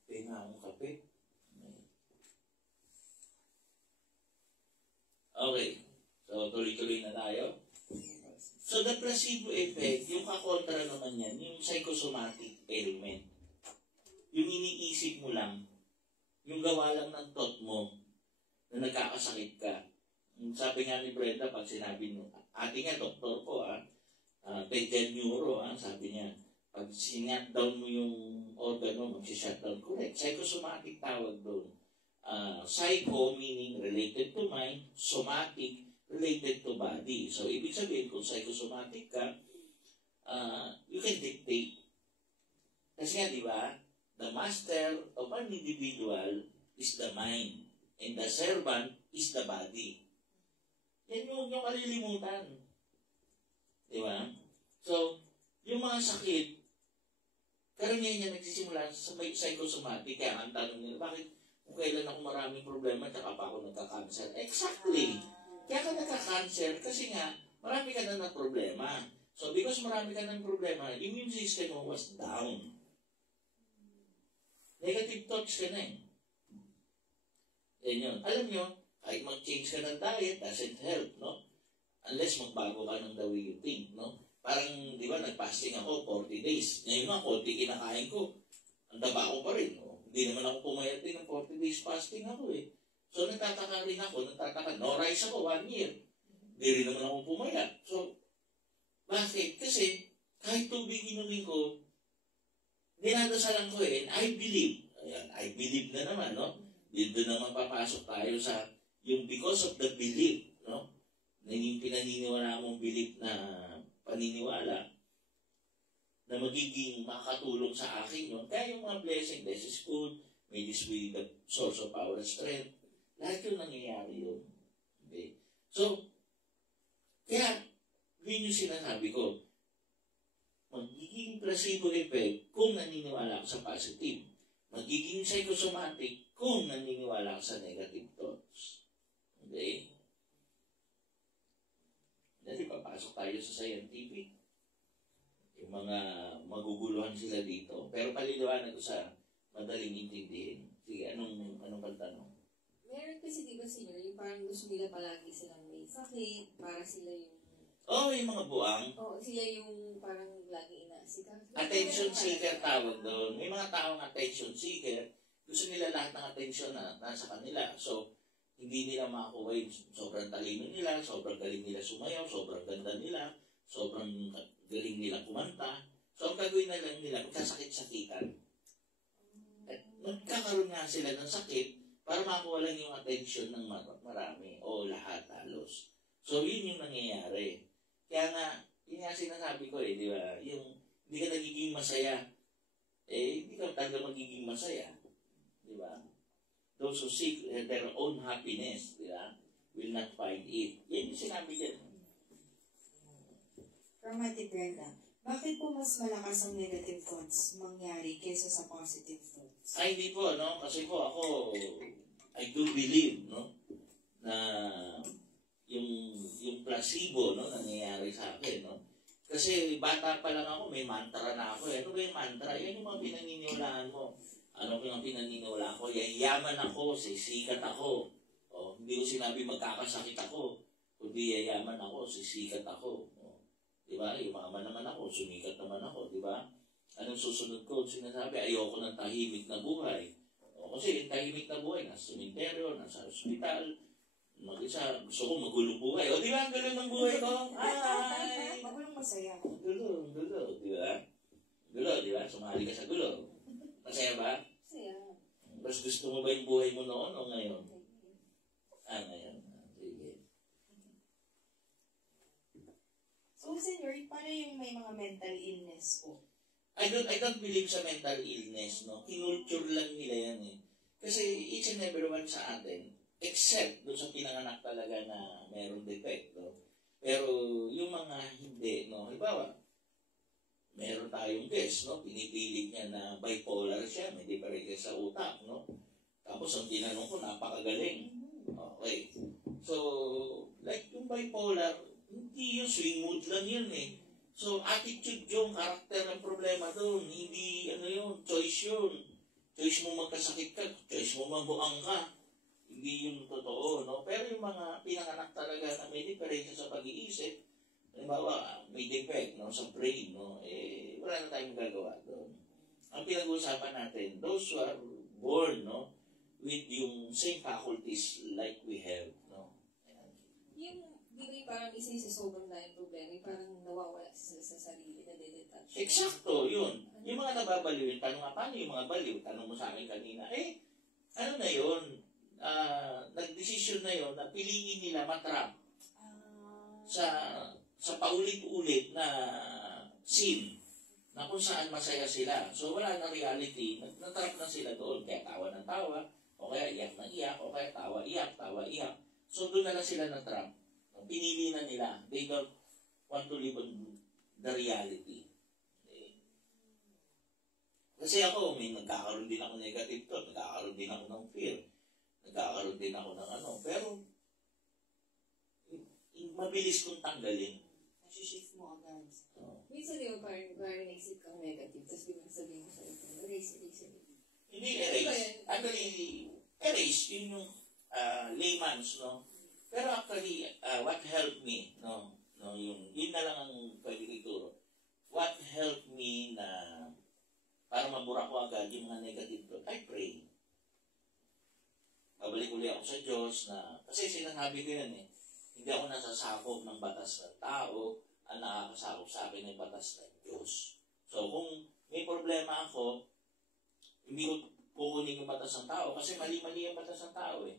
Pwede na akong kape. Okay. So tuloy-tuloy na tayo. So, the placebo effect, yung kakontra naman yan, yung psychosomatic element. Yung iniisip mo lang, yung gawa lang ng thought mo, na nagkakasakit ka. Sabi nga ni Brenda, pag sinabi mo, ate nga, doktor po, Pedial Neuro, sabi niya, pag sinatdown mo yung organo, mag-shutdown, correct. Psychosomatic tawag doon. Psycho, meaning related to mind, somatic, related to body. So, ibig sabihin, kung psychosomatic ka, you can dictate. Kasi nga, di ba, the master of an individual is the mind, and the servant is the body. Yan yung huwag niyong kalilimutan. Di ba? So, yung mga sakit, karamihan niya nagsisimula sa psychosomatic. Kaya ang tanong nila, bakit kung kailan ako maraming problema, tsaka pa ako nagka-cancer? Exactly! Kaya ka nagka-cancer kasi nga, marami ka na ng problema. So, because marami ka ng problema, immune system mo was down. Negative thoughts ka na eh. Yan yun. Alam nyo, kahit mag-change ka ng diet, doesn't help, no? Unless magbago ka ng the way you think, no? Parang, di ba, nag-fasting ako 40 days. Ngayon nga, konti kinakain ko. Ang taba ko pa rin, no? Hindi naman ako pumayat din ng 40 days fasting ako eh. So, nagtataka rin ako, no rice ako 1 year. Hindi rin naman ako pumayat. So, bakit? Kasi, kahit tubig inumin ko, dinadasalan ko eh, and I believe. Ayan, I believe na naman, no? Dito naman papasok tayo sa, yung because of the belief, no? Na yung pinaniniwala mong belief na paniniwala, na magiging makakatulong sa akin yun. Kaya yung mga blessing, this is good, may this be the source of power and strength. Lahat yun nangyayari yun. Okay? So, kaya, yun yung sinasabi ko. Magiging placebo effect kung naniniwala ka sa positive. Magiging psychosomatic kung naniniwala ka sa negative thoughts. Okay? Dali, papasok tayo sa scientific. Yung mga maguguluhan sila dito. Pero paliliwanag ko sa madaling intindihin. Sige, anong pagtanong? Meron kasi di ba sila, yung parang gusto nila palagi silang may sakit, para sila yung... Yung mga buang. Sila yung parang lagi inaasika. Attention seeker tawag doon. May mga taong attention seeker, gusto nila lahat ng attention na nasa kanila. So, hindi nila makakuha yung sobrang talino nila, sobrang galing nila sumayaw, sobrang ganda nila, sobrang galing nila kumanta. So, ang gagawin na lang nila, magkasakit-sakitan. At magkakaroon nga sila ng sakit para makuha lang yung attention ng marami o lahat halos. So, yun yung nangyayari. Kaya nga, yun nga sinasabi ko di ba? Yung hindi ka nagiging masaya, hindi ka talaga magiging masaya. Di ba? Those who seek their own happiness, di ba, will not find it. Yan yung sinabi dyan. From Ate Brenda, bakit po mas malakas ang negative thoughts mangyari kaysa sa positive thoughts? Ay, hindi po, no? Kasi po ako, I do believe, no? Na yung placebo, no, nangyayari sa akin, no? Kasi bata pa lang ako, may mantra na ako. Ano ba yung mantra? Yan yung mga pinaniniwalaan mo. Ano ba yung pinaniniwalaan ko? Yayaman ako, sisikat ako. O, hindi ko sinabi magkakasakit ako. Kundi yayaman ako, sisikat ako. O, di ba? Yumaman naman ako, sumikat naman ako. Di ba? Anong susunod ko? Sinasabi, ayoko ng tahimik na buhay. O, kasi yung tahimik na buhay, nasa sementeryo, nasa ospital, mag-isa, gusto ko magulo buhay. O, di ba? Ang gulo ng buhay ko? Ay! Magulong masaya. Gulo, di ba? Gulo, di ba? Sumali ka sa gulo. Masaya ba? Saya. Mas gusto mo ba yung buhay mo noon o ngayon? Ngayon. Sige. So, Senyor, paano yung may mga mental illness po? I don't believe sa mental illness, no? Kinulture lang nila yan eh. Kasi each and every one sa atin, except doon sa pinanganak talaga na mayroong defect, no? Pero yung mga hindi, no? Halimbawa, meron tayong guest, no? Pinipilit niya na bipolar siya, may difference sa utak, no? Tapos ang tinanong ko, napakagaling. Okay. So, like yung bipolar, hindi yung swing mood lang yun eh. So, attitude yung karakter ng problema doon. Hindi, ano yun, choice yun. Choice mo magkasakit ka, choice mo mabuang ka. Hindi yun totoo, no? Pero yung mga pinanganak talaga na may diferensya sa pag-iisip, halimbawa, may defect, no, sa brain, no, wala na tayong gagawa doon. Ang pinag-uusapan natin, those who are born, no, with yung same faculties like we have, no. Yung, di ba yung parang isa sa sobrang dahil problema, yung parang nawawala sila sa sarili, na detach. Eksakto, yun. Yung mga nababaliw, tanong nga, paano yung mga baliw? Tanong mo sa akin kanina, ano na yun? Nagdesisyon na yun na piliin nila matrap sa paulit-ulit na scene na kung saan masaya sila. So wala na reality, natrap na sila doon, kaya tawa ng tawa, o kaya iyak ng iyak, o kaya tawa, iyak. So doon na lang sila natrap. Pinili na nila. They don't want to live on the reality. Kasi ako, nagkakaroon din ako negative thought, nagkakaroon din ako ng fear, nagkakaroon din ako ng ano, pero mabilis kong tanggalin. Nasi-shift mo agad. Minsan di ba parang naisip kang negative, tapos biglang sabihin mo sa ito, erase. Hindi erase. Actually, erase, yun yung layman's, no? Pero actually, what helped me, no, yun na lang ang pwede ituro. What helped me na para mabura ko agad yung mga negative thought, I pray. Babalik uli ako sa Diyos na, kasi sinasabi ko yan eh, hindi ako nasasakop ng batas ng tao, ang nakakasakop sa akin ay batas ng Diyos. So kung may problema ako, hindi ko kukunin yung batas ng tao kasi mali-mali yung batas ng tao eh.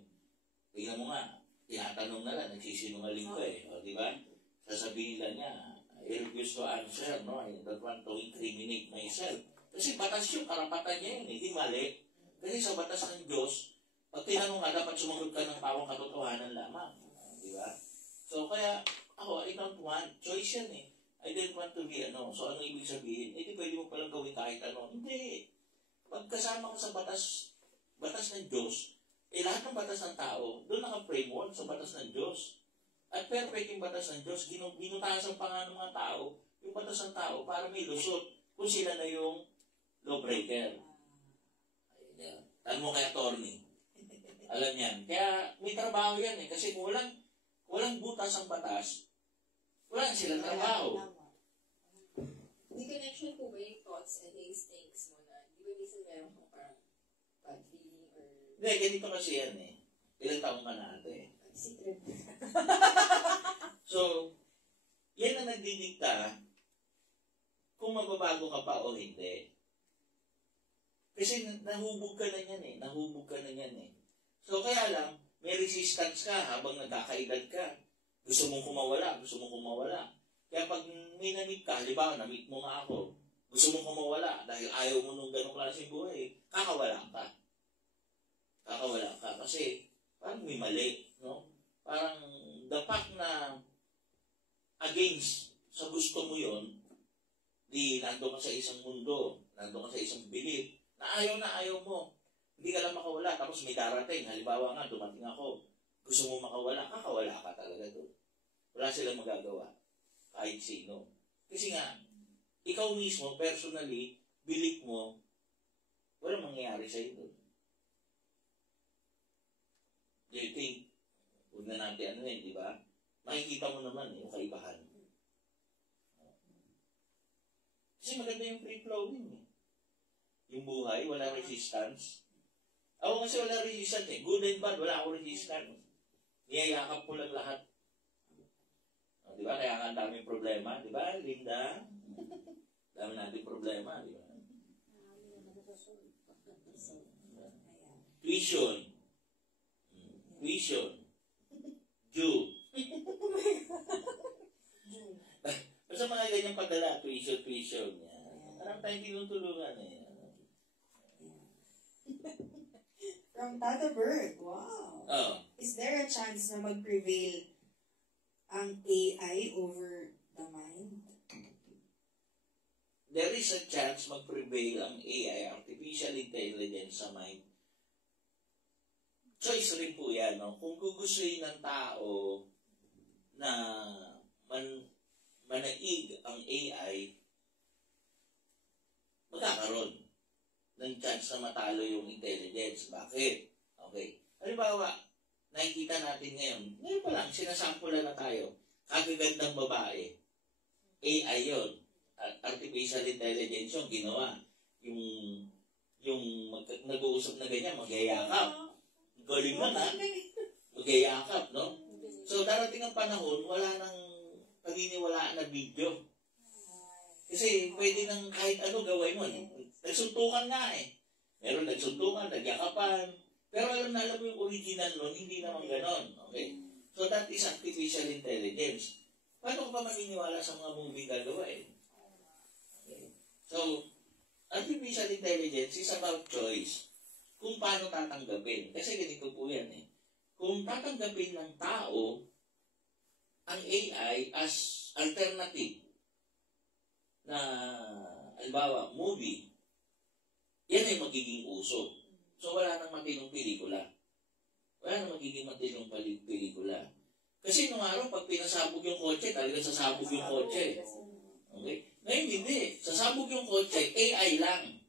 Tingnan mo nga, tinatanong na lang, nagsisinungaling ko eh. O, di ba? Sasabihin lang niya, I refuse to answer, no? I don't want to incriminate myself. Kasi batas yung karapatan niya yun, hindi mali. Kasi sa batas ng Diyos, pag tinanong nga, dapat sumagot ka ng pawang katotohanan lamang. Di ba? So, kaya ako, I don't want, choice yan eh. I don't want to be ano. So, ano ibig sabihin? Hindi pwede mo palang gawin kahit ano. Hindi. Pag kasama ka sa batas ng Diyos, lahat ng batas ng tao, doon naka-framework sa batas ng Diyos. At perfect yung batas ng Diyos, binutasan pa nga ng mga tao, yung batas ng tao, para may lusot kung sila na yung lawbreaker. Ayun yan. Tanong mo kay attorney. Alam yan. Kaya may trabaho yan eh. Kasi kung walang butas ang batas, wala silang trabaho. May connection po ba yung thoughts and instincts mo na, di ba minsan meron kang parang bad feeling or... Hindi, ganito kasi yan eh. Ilang taong ka na ate. Secret. So, yan ang nagdidikta kung magbabago ka pa o hindi. Kasi nahubog ka na yan eh. So, kaya lang, may resistance ka habang nagkakaedad ka. Gusto mong kumawala. Kaya pag may na-meet ka, halimbawa, na-meet mo nga ako, gusto mong kumawala dahil ayaw mo nung ganong klaseng buhay, kakawala ka. Kasi parang may mali, no? Parang the fact na against sa gusto mo yon, di nandun ka sa isang mundo, nandun ka sa isang belief, na ayaw mo. Hindi ka lang makawala, tapos may darating. Halimbawa nga, dumating ako, gusto mo makawala, kakawala ka talaga doon. Wala silang magagawa, kahit sino. Kasi nga, ikaw mismo, personally, believe mo, walang mangyayari sa'yo doon. Do you think, huwag na natin ano di ba? Makikita mo naman yung kaibahan. Kasi maganda yung free-flowing. Yung buhay, wala resistance. Ako kasi wala resistance eh. Good and bad, wala akong resistance. Niyayakap ko lang lahat. Di ba? Kaya nga ang daming problema. Di ba, Linda? Dami natin problema. Di ba? Tuition. Tuition. Jew. Basta mga ganyang padala, tuition. Parang tayong tinutulungan eh. From Tata Bird, wow. Oh. Is there a chance na mag-prevail ang AI over the mind? There is a chance mag-prevail ang AI, artificial intelligence sa mind. Choice rin po yan, no? Kung gugustuhin ng tao na manaig ang AI, magkakaroon ng chance na matalo yung intelligence. Bakit? Okay. Halimbawa, nakikita natin ngayon pa lang, sinasampulan na tayo, kagagandang babae. AI yun. Artificial intelligence yung ginawa. Yung nag-uusap na ganyan, magyayakap. Galing man ha? Magyayakap, no? So, darating ang panahon, wala nang paniniwalaan na video. Kasi pwede nang kahit ano gawin mo. Nagsuntukan nga eh. Meron nagsuntukan, nagyakapan. Pero alam mo yung original nun, hindi naman ganon. Okay? So that is artificial intelligence. Paano ka pa maniniwala sa mga movie gagawin? Okay. So, artificial intelligence is about choice. Kung paano tatanggapin. Kasi ganito po yan eh. Kung tatanggapin ng tao ang AI as alternative na, halimbawa, movie, yan ay magiging uso. So, wala nang matinong pelikula. Wala nang magiging matinong pelikula. Kasi nung araw, pag pinasabog yung kotse, talaga sasabog yung kotse. Okay? Ngayon, hindi. Sasabog yung kotse, AI lang.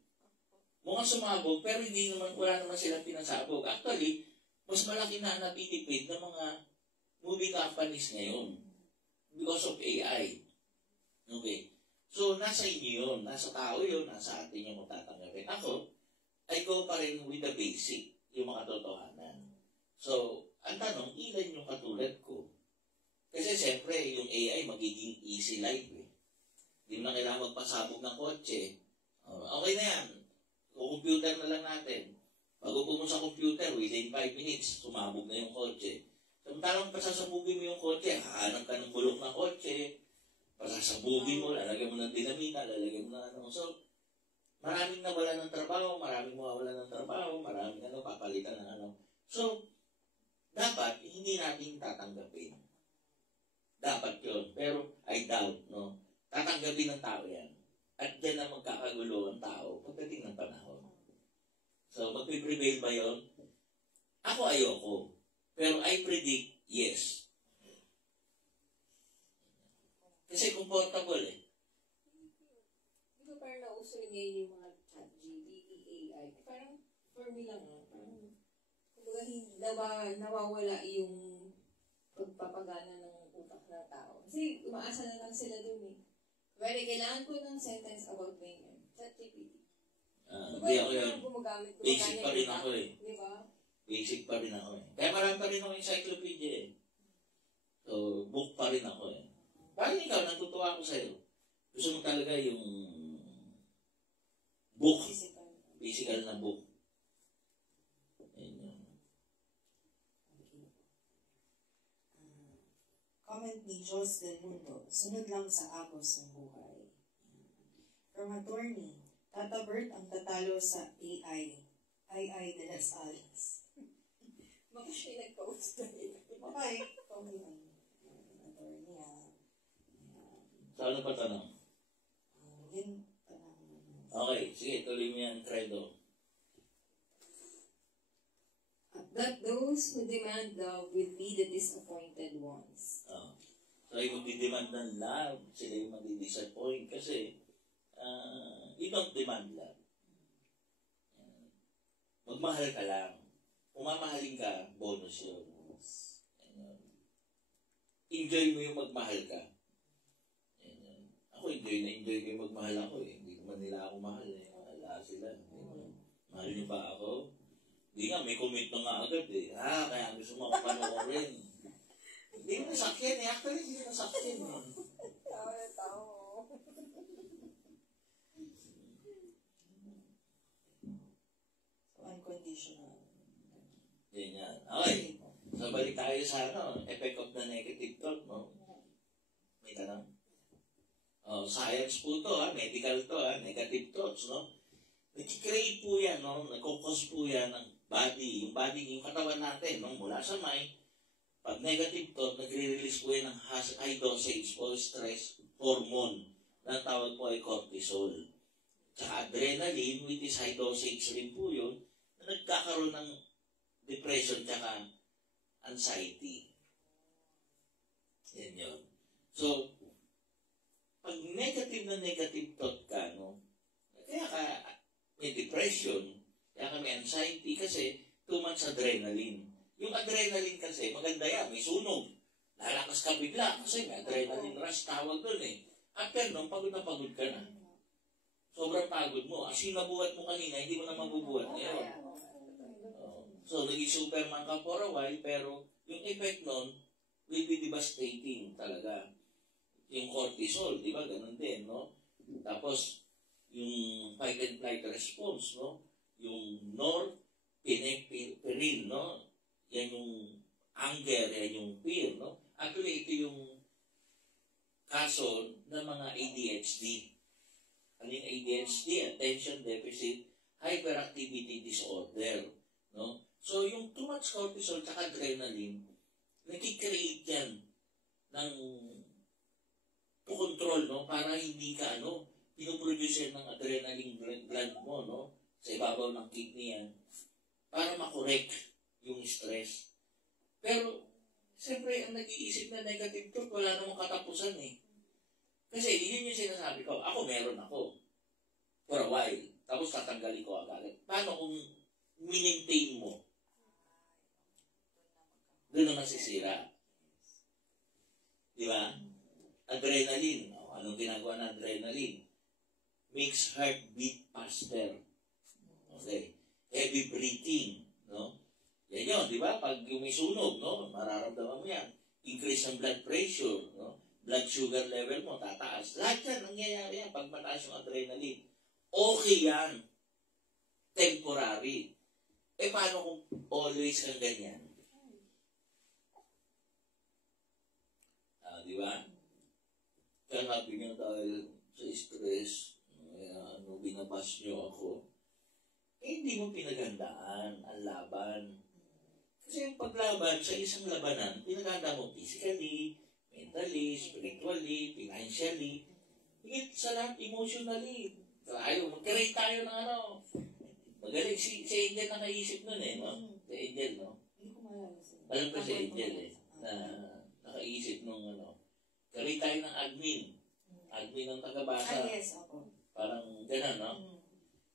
Mukhang sumabog, pero hindi naman, wala naman silang pinasabog. Actually, mas malaki na natitipid ng mga movie companies ngayon because of AI. Okay? So, nasa inyo yun, nasa tao yun, nasa atin yung matatanggapin. Ako, I go pa rin with the basic, yung mga totohanan. So, ang tanong, ilan yung katulad ko? Kasi siyempre, yung AI magiging easy life eh. Hindi mo na kailangan magpasabog ng kotse. Okay na yan. Computer na lang natin. Bago po mo sa computer, within 5 minutes, sumabog na yung kotse. Samantalang pasasabugin mo yung kotse, hahanap ka ng bulok ng kotse, pasasabugin mo, lalagyan mo ng dinamita, lalagyan mo na ano. So, maraming nawala ng trabaho, maraming mawawala ng trabaho, maraming papalitan ng ano. So, dapat, hindi natin tatanggapin. Dapat yun. Pero, I doubt, no? Tatanggapin ng tao yan. At dyan na magkakagulo ang tao pagdating ng panahon. So, magpiprevail ba yun? Ako ayoko. Pero I predict, yes. Kasi comfortable eh. Di ba parang nauso ngayon yung mga chat GPT, AI? Parang, for me lang kumbaga, nawawala yung pagpapagana ng utak ng tao. Kasi umaasa na lang sila dun eh. Pero kailangan ko ng sentence about ganyan. Chat GPT. Hindi ako yun. Basic pa rin ako eh. Di ba? Basic pa rin ako eh. Kaya marami pa rin ako encyclopedia eh. So, book pa rin ako eh. Parang ikaw, natutuwa ako sa'yo. Gusto mo talaga yung book. Physical na book. Ayun. Comment ni Jos Del Mundo, sunod lang sa agos ng buhay. From attorney, Tata Bert ang tatalo sa AI. AI de las Alas. Baka siya nagpa-post na rin. Okay. Attorney So, ano pa tanong? Yun, Okay, sige, tuloy mo yan, Credo. That those who demand love will be the disappointed ones. So, So, yung magdidemand ng love, sila yung magdi-disappoint kasi you don't demand love. Magmahal ka lang. Kung mamahalin ka, bonus yun. Enjoy mo yung magmahal ka. Ako, enjoy ko yung magmahal ako eh. Hindi naman nila ako mahal eh. Wala sila. Mahal niyo ba ako? Hindi nga, may commit na nga agad eh. Kaya gusto mo panoorin. Hindi mo nasakyan eh. Actually, hindi mo nasakyan eh. Tao. So, unconditional. Yan yan. Okay. So, balik tayo sa effect of the negative thought, no? May tanong? Science po to, medical to, negative thoughts, no? Nag-create po yan, no? Nagkukos po yan ng body. Yung body, yung katawan natin, no? Mula sa mind, pag negative thought, nagre-release po yan ng high dosage o stress hormone na tawag po ay cortisol. Tsaka adrenaline, which is high dosage rin po yun, na nagkakaroon ng depression tsaka anxiety. Yan yun. So, pag negative na negative thought ka, no? Kaya ka may depression, kaya ka may anxiety kasi too much adrenaline. Yung adrenaline kasi, maganda yan, may sunog. Lalakas ka bigla kasi may adrenaline rush, tawag doon eh. After nung, pagod na pagod ka na. Sobrang pagod mo. As yung nabuhat mo kanina, hindi mo na mabubuhat ngayon. So, naging Superman ka for a while, pero yung effect nun will be devastating talaga. Yung cortisol, di ba? Ganun din, no? Tapos, yung fight and flight response, no? Yung norepinephrine, no? Yan yung anger, yan yung fear, no? Actually, ito yung kaso ng mga ADHD. Ano yung ADHD? Attention Deficit Hyperactivity Disorder, no? So, yung too much cortisol at adrenaline, nag-create yan ng to-control, no? Para hindi ka, pinuproduce yan ng adrenaline gland mo, no? Sa ibabaw ng kidney yan. Para makorek yung stress. Pero, siyempre, ang nag-iisip na negative thought, wala namang katapusan eh. Kasi, yun yung sinasabi ko. Ako, meron ako. For a while. Tapos, tatanggalin ko agad. Paano kung maintain mo? Doon na masisira. Di ba? Adrenaline. Anong ginagawa ng adrenaline? Makes heart beat faster. Okay. Heavy breathing. No? Yan yun, di ba? Pag yung may sunog, no? Mararamdaman mo yan. Increase ng blood pressure. No? Blood sugar level mo, tataas. Lahat yan, nangyayari yan pag mataas yung adrenaline. Okay yan. Temporary. Paano kung always kang ganyan? Di ba? Kaya sabi niyo dahil sa stress, binabas niyo ako. Hindi mo pinaghandaan ang laban. Kasi yung paglaban sa isang labanan, pinaganda mo physically, mentally, spiritually, financially, higit sa lahat emotionally. Mag-create tayo ng magaling si Angel na naisip nun eh, no? Si Angel, no? Hindi ko maalala sila. Alam ko si Angel eh, na nakaisip nung create tayo ng admin. Admin ng tagabasa. Yes, ako. Parang gano'n, no?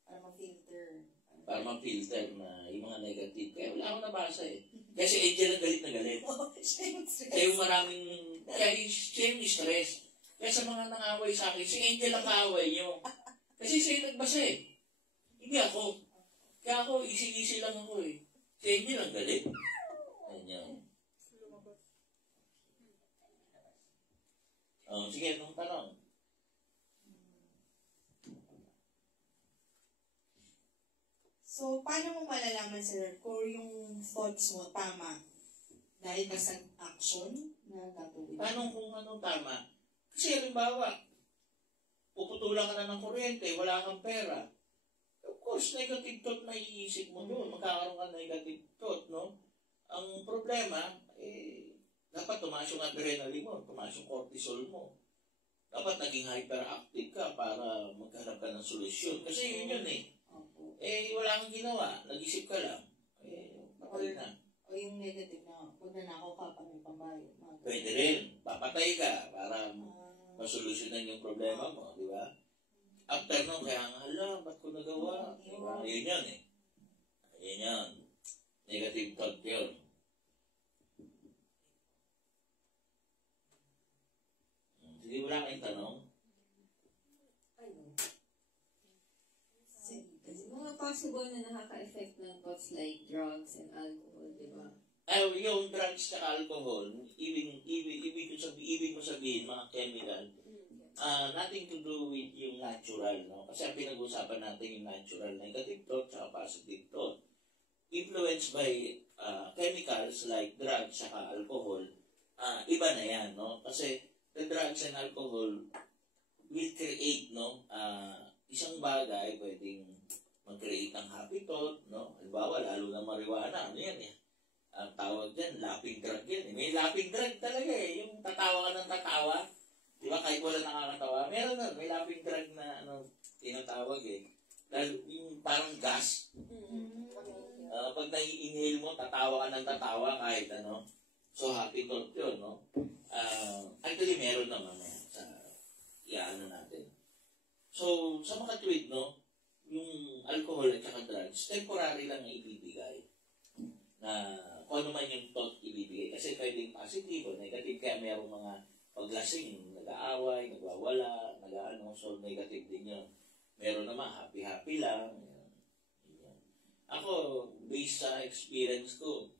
Para ma-filter. Para ma-filter na yung mga negative. Kaya wala akong nabasa eh. Kasi Angel ang galit na galit. Kaya yung maraming, siya yung stress. Kaya sa mga nangaway sa akin, si Angel ang kaaway niyo. Kasi siya yung nagbasa eh. Hindi ako. Kaya ako, easy-easy lang ako eh. Si Angel ang galit. Ganyan. Sige, anong tanong? So, paano mo malalaman, sir, kung yung thoughts mo tama dahil ka sa action na gagawin? Paano kung anong tama? Kasi halimbawa, puputulan ka na ng kuryente, wala kang pera. Of course, negative thought na iisip mo doon. Magkakaroon ka ng negative thought, no? Ang problema, dapat tumaas yung adrenaline mo, tumaas yung cortisol mo. Dapat naging hyperactive ka para maghanap ka ng solusyon. Kasi yun eh. Wala kang ginawa. Nag-isip ka lang. Napalin na. O yung negative na, pag nanakaw ka, paano yung pambayo? Pwede rin. patay ka para masolusyonan yung problema mo, di ba? After nun, kaya nga, hala, ba't ko nagawa? Diba? Yun yun eh. Yun yun. Negative thought yun. Sige, wala kayong tanong? Ano? Mga possible na nakaka-effect ng thoughts like drugs and alcohol, di ba? Yung drugs at alcohol, ibig mo sabihin, mga chemical, nothing to do with yung natural, no? Kasi ang pinag-usapan natin yung natural, negative thought at positive thought. Influenced by chemicals like drugs at alcohol, iba na yan, no? Kasi the drugs and alcohol will create, no? Isang bagay, pwedeng mag-create ng happy thought, no? Halimbawa, lalo na marijuana, ano yan eh? Ang tawag dyan, laughing drug yan eh. May laughing drug talaga eh. Yung tatawa ka ng tatawa, di ba, kahit wala nakakatawa, meron nun, may laughing drug na tinatawag eh. Dahil yung parang gas, pag nai-inhale mo, tatawa ka ng tatawa kahit ano. So, happy thought yun, no? Actually, meron naman sa iaano natin. So, sa mga tweet, no, yung alcohol at saka drugs, temporary lang na ibibigay. Na kung ano man yung thought ibibigay. Kasi pwedeng positive o negative. Kaya mayroong mga paglasing, nag-aaway, nagwawala, nag-ano. So, negative din yun. Meron naman, happy-happy lang. Yan. Ako, based sa experience ko,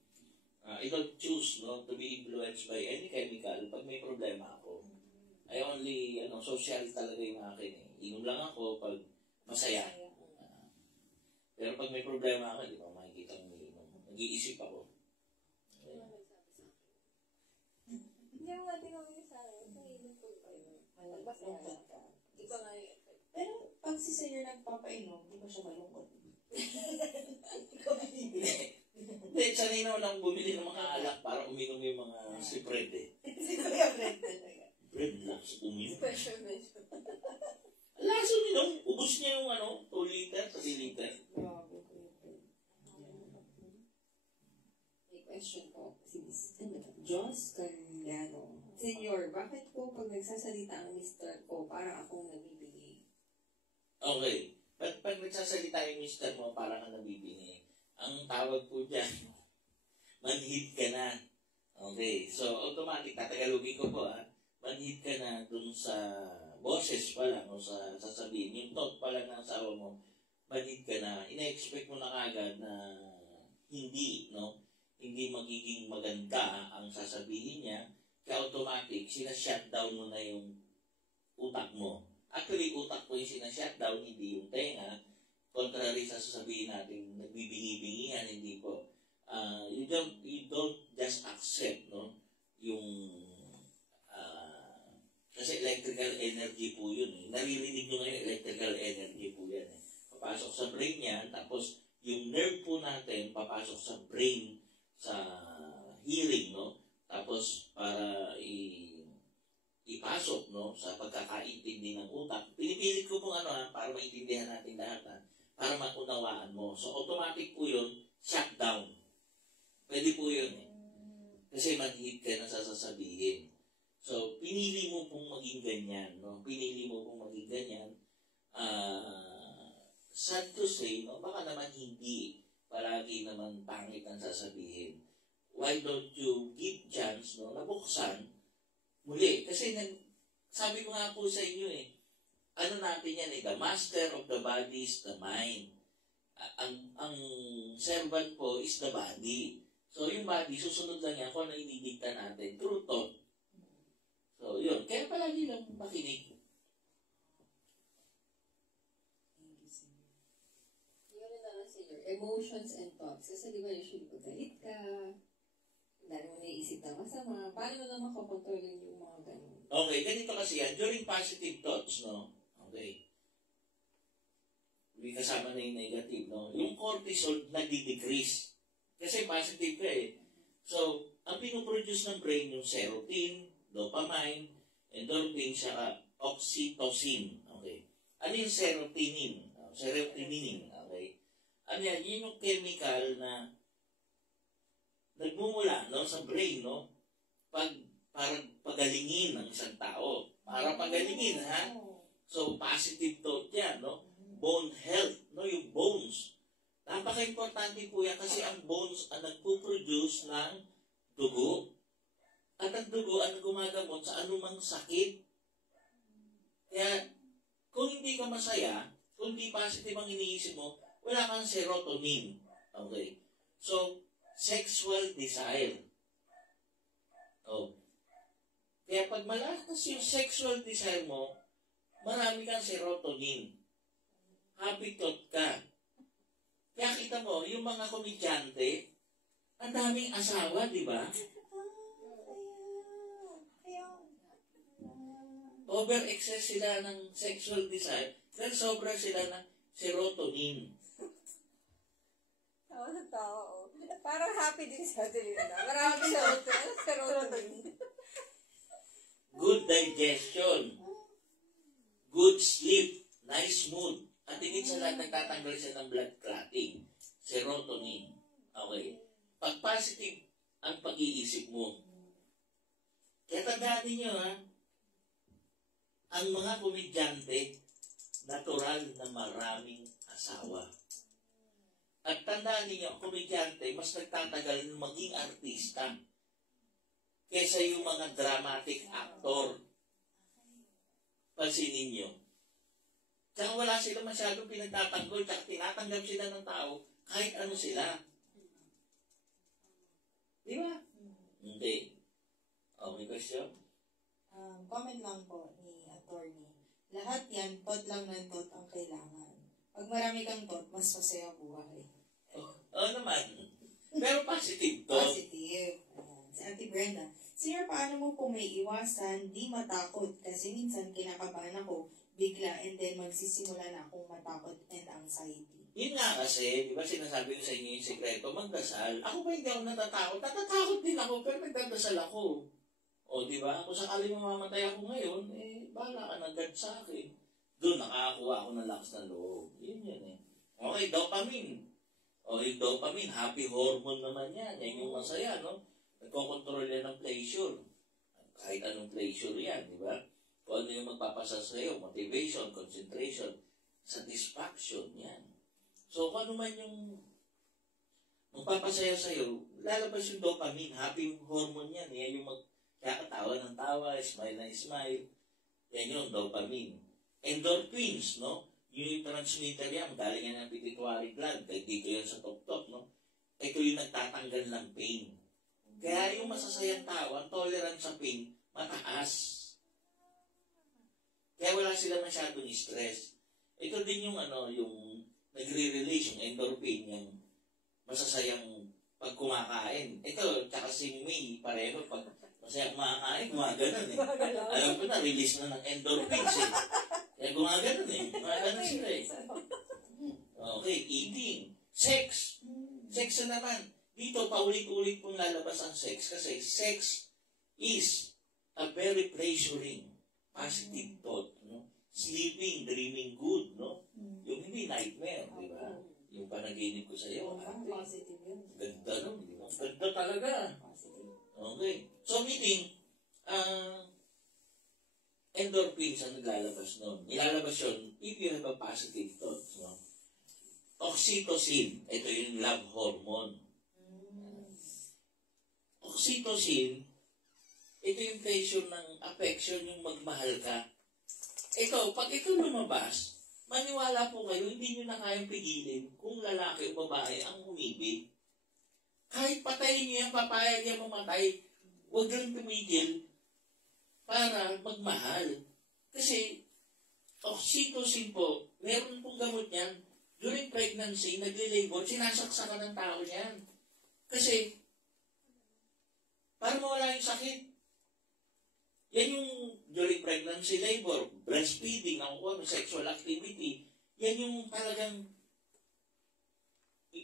I don't choose to be influenced by any chemical pag may problema ako. I only, social talaga yung akin eh. Inom lang ako pag masaya. Pero pag may problema ako, di ba makikita mo umiinom. Nag-iisip ako. Hindi mo nga tinawin sa akin. Naiinom ko ba yun? Malungkot ka. Iba nga yun. Pero pag si Sir nagpapainom, di ba siya malungkot? Ikaw bibili. Hindi, sanay naman ako bumili ng mga alak para uminom yung mga si Fred eh. Si Kuya Fred talaga. Fred lang, uminom. Special mention. Laso uminom, ubus niya yung 2 liter, 3 liter. Grabe, Kuya Fred. May question po, si Joss Cariano. Senyor, bakit po pag nagsasalita ang mister ko, parang akong nabibigay? Okay. Pag nagsasalita yung mister mo, parang ka nabibingi. Ang tawag po dyan, manhid ka na. Okay. So, automatic, tatagalogin ko po manhid ka na dun sa boses pa lang o sa sasabihin. Yung thought pa lang ng asawa mo, manhid ka na. Ina-expect mo na kagad na hindi, no? Hindi magiging maganda ang sasabihin niya. Kaya automatic, sinashutdown mo na yung utak mo. Actually, utak po yung sinashutdown, hindi yung tenga. Contrary sa sasabihin natin, nagbibingi-bingihan, hindi po. You don't just accept, no? Yung, kasi electrical energy po yun. Eh. Naririnig nyo ngayon, electrical energy po yan. Eh. Papasok sa brain yan, tapos yung nerve po natin, papasok sa brain, sa hearing, no? Tapos, para ipasok, no? Sa pagkakaintindi ng utak. Pinipilit ko pong para maintindihan natin lahat, para maunawaan mo. So, automatic po yun, shutdown. Pwede po yun eh. Kasi manhid ka na sasabihin. So, pinili mo pong maging ganyan, no? Pinili mo pong maging ganyan. Sad to say, no? Baka naman hindi. Palagi naman pangit ang sasabihin. Why don't you give chance, no? Nabuksan. Muli. Kasi sabi ko nga po sa inyo eh, natin yan eh, the master of the body is the mind. Ang servant po is the body. So, yung body, susunod lang yan kung ano inidikta natin. True thought. So, yun. Kaya palagi lang makinig. Yun na lang sa'yo. Emotions and thoughts. Kasi di ba usually pag galit ka, dahil mo naisip na masama, paano mo naman kakontrolin yung mga ganun? Okay, ganito kasi yan. During positive thoughts, no? Okay. May kasama na yung negative, no? Yung cortisol nagdi-decrease. Kasi positive ka eh. So, ang pinoproduce ng brain yung serotonin, dopamine, endorphin, saka oxytocin. Okay. Ano yung serotonin? Serotonin. Okay. Ano yan? Yun yung chemical na nagmumula, no? Sa brain, no? Parang pagalingin ng isang tao. Para pagalingin, ha? So, positive thought yan, no? Bone health, no? Yung bones. Napaka-importante po yan kasi ang bones ang nagpo-produce ng dugo. At ang dugo ang gumagamot sa anumang sakit. Kaya, kung hindi ka masaya, kung hindi positive ang iniisip mo, wala kang serotonin. Okay? So, sexual desire. Oh. Kaya pag malakas yung sexual desire mo, marami kang serotonin. Happy thought ka. Kaya kita mo, yung mga komedyante, ang daming asawa, di ba? Over-excess sila ng sexual desire dahil sobra sila ng serotonin. Tawa na tawa, oh. Parang happy din sa Adelina. Marami serotonin. Good digestion, good sleep, nice mood, at higit sa lahat nagtatanggal siya ng blood clotting, serotonin. Okay. Pag positive ang pag-iisip mo. Kaya tandaan ninyo, ha? Ang mga komedyante, natural na maraming asawa. At tandaan ninyo, ang komedyante, mas nagtatagal maging artista kesa yung mga dramatic actor. Pansinin nyo. Tsaka wala sila masyadong pinagtatanggol, tsaka tinatanggap sila ng tao kahit ano sila. Di ba? Hindi. Okay, question? Comment lang po ni attorney. Lahat yan, tot lang ng tot ang kailangan. Pag marami kang tot, mas masaya buhay. Oo naman. Pero positive to. Positive. Si Ate Brenda. Sir, paano mo po may iwasan, di matakot? Kasi minsan kinakabahan ako bigla and then magsisimula na akong matakot and anxiety. Yun nga kasi, di ba sinasabi ko sa inyo yung sekreto, magdasal. Ako ba hindi ako natatakot? Natatakot din ako, pero nagdadasal ako. O, di ba? Kung sakali mamamatay ako ngayon, bahala ka ng God sa akin. Doon, nakakakuha ako ng lakas ng loob. Yun yan eh. Okay, dopamine. O, yung dopamine, happy hormone naman yan. Yan yung masaya, no? Nagkocontrol yan ng pleasure. Kahit anong pleasure yan, di ba? Kung ano yung magpapasa sa'yo, motivation, concentration, satisfaction, yan. So, kung ano man yung magpapasaya sa'yo, lalabas yung dopamine, happy hormone yan. Yan yung magkakatawa ng tawa, smile na smile. Yan yung dopamine. Endorphins, no? Yung transmitter yan, galing yan ng pituitary gland, kahit dito yan sa top-top, no? Ito yung nagtatanggal ng pain. Kaya yung masasayang tao, ang tolerance sa pain, mataas. Kaya wala sila masyadong stress. Ito din yung yung nagre-release, yung endorphin, yung masasayang pag kumakain. Ito, tsaka si May, pareho, pag masaya kumakain, gumaganon eh. Alam ko na, release na ng endorphins eh. Kaya gumaganon eh. Gumaganon sila eh. Okay, eating. Sex. Sex na naman. Dito, paulit-ulit pong lalabas ang sex kasi sex is a very pleasuring, positive thought. No? Sleeping, dreaming good. No? Yung hindi nightmare, di ba? Yung panaginip ko sa iyo. Positive yun. Ganda no? Di ba? Ganda talaga. Okay. So, meaning, endorphins ang naglalabas nun. Ilalabas yun if you have a positive thought. No? Oxytocin, ito yung love hormone. Oxytocin, ito yung pleasure ng affection, yung magmahal ka. Ito, pag ito lumabas, maniwala po kayo, hindi nyo na kayang pigilin kung lalaki o babae ang umibig. Kahit patayin nyo yan, papayag yan mamatay, huwag lang tumigil para magmahal. Kasi, oxytocin po, meron pong gamot yan, during pregnancy, nagle-labor, sinasaksakan ng tao niyan. Kasi, para mawala yung sakit. Yan yung during pregnancy, labor, breastfeeding, nakukuha, sexual activity. Yan yung talagang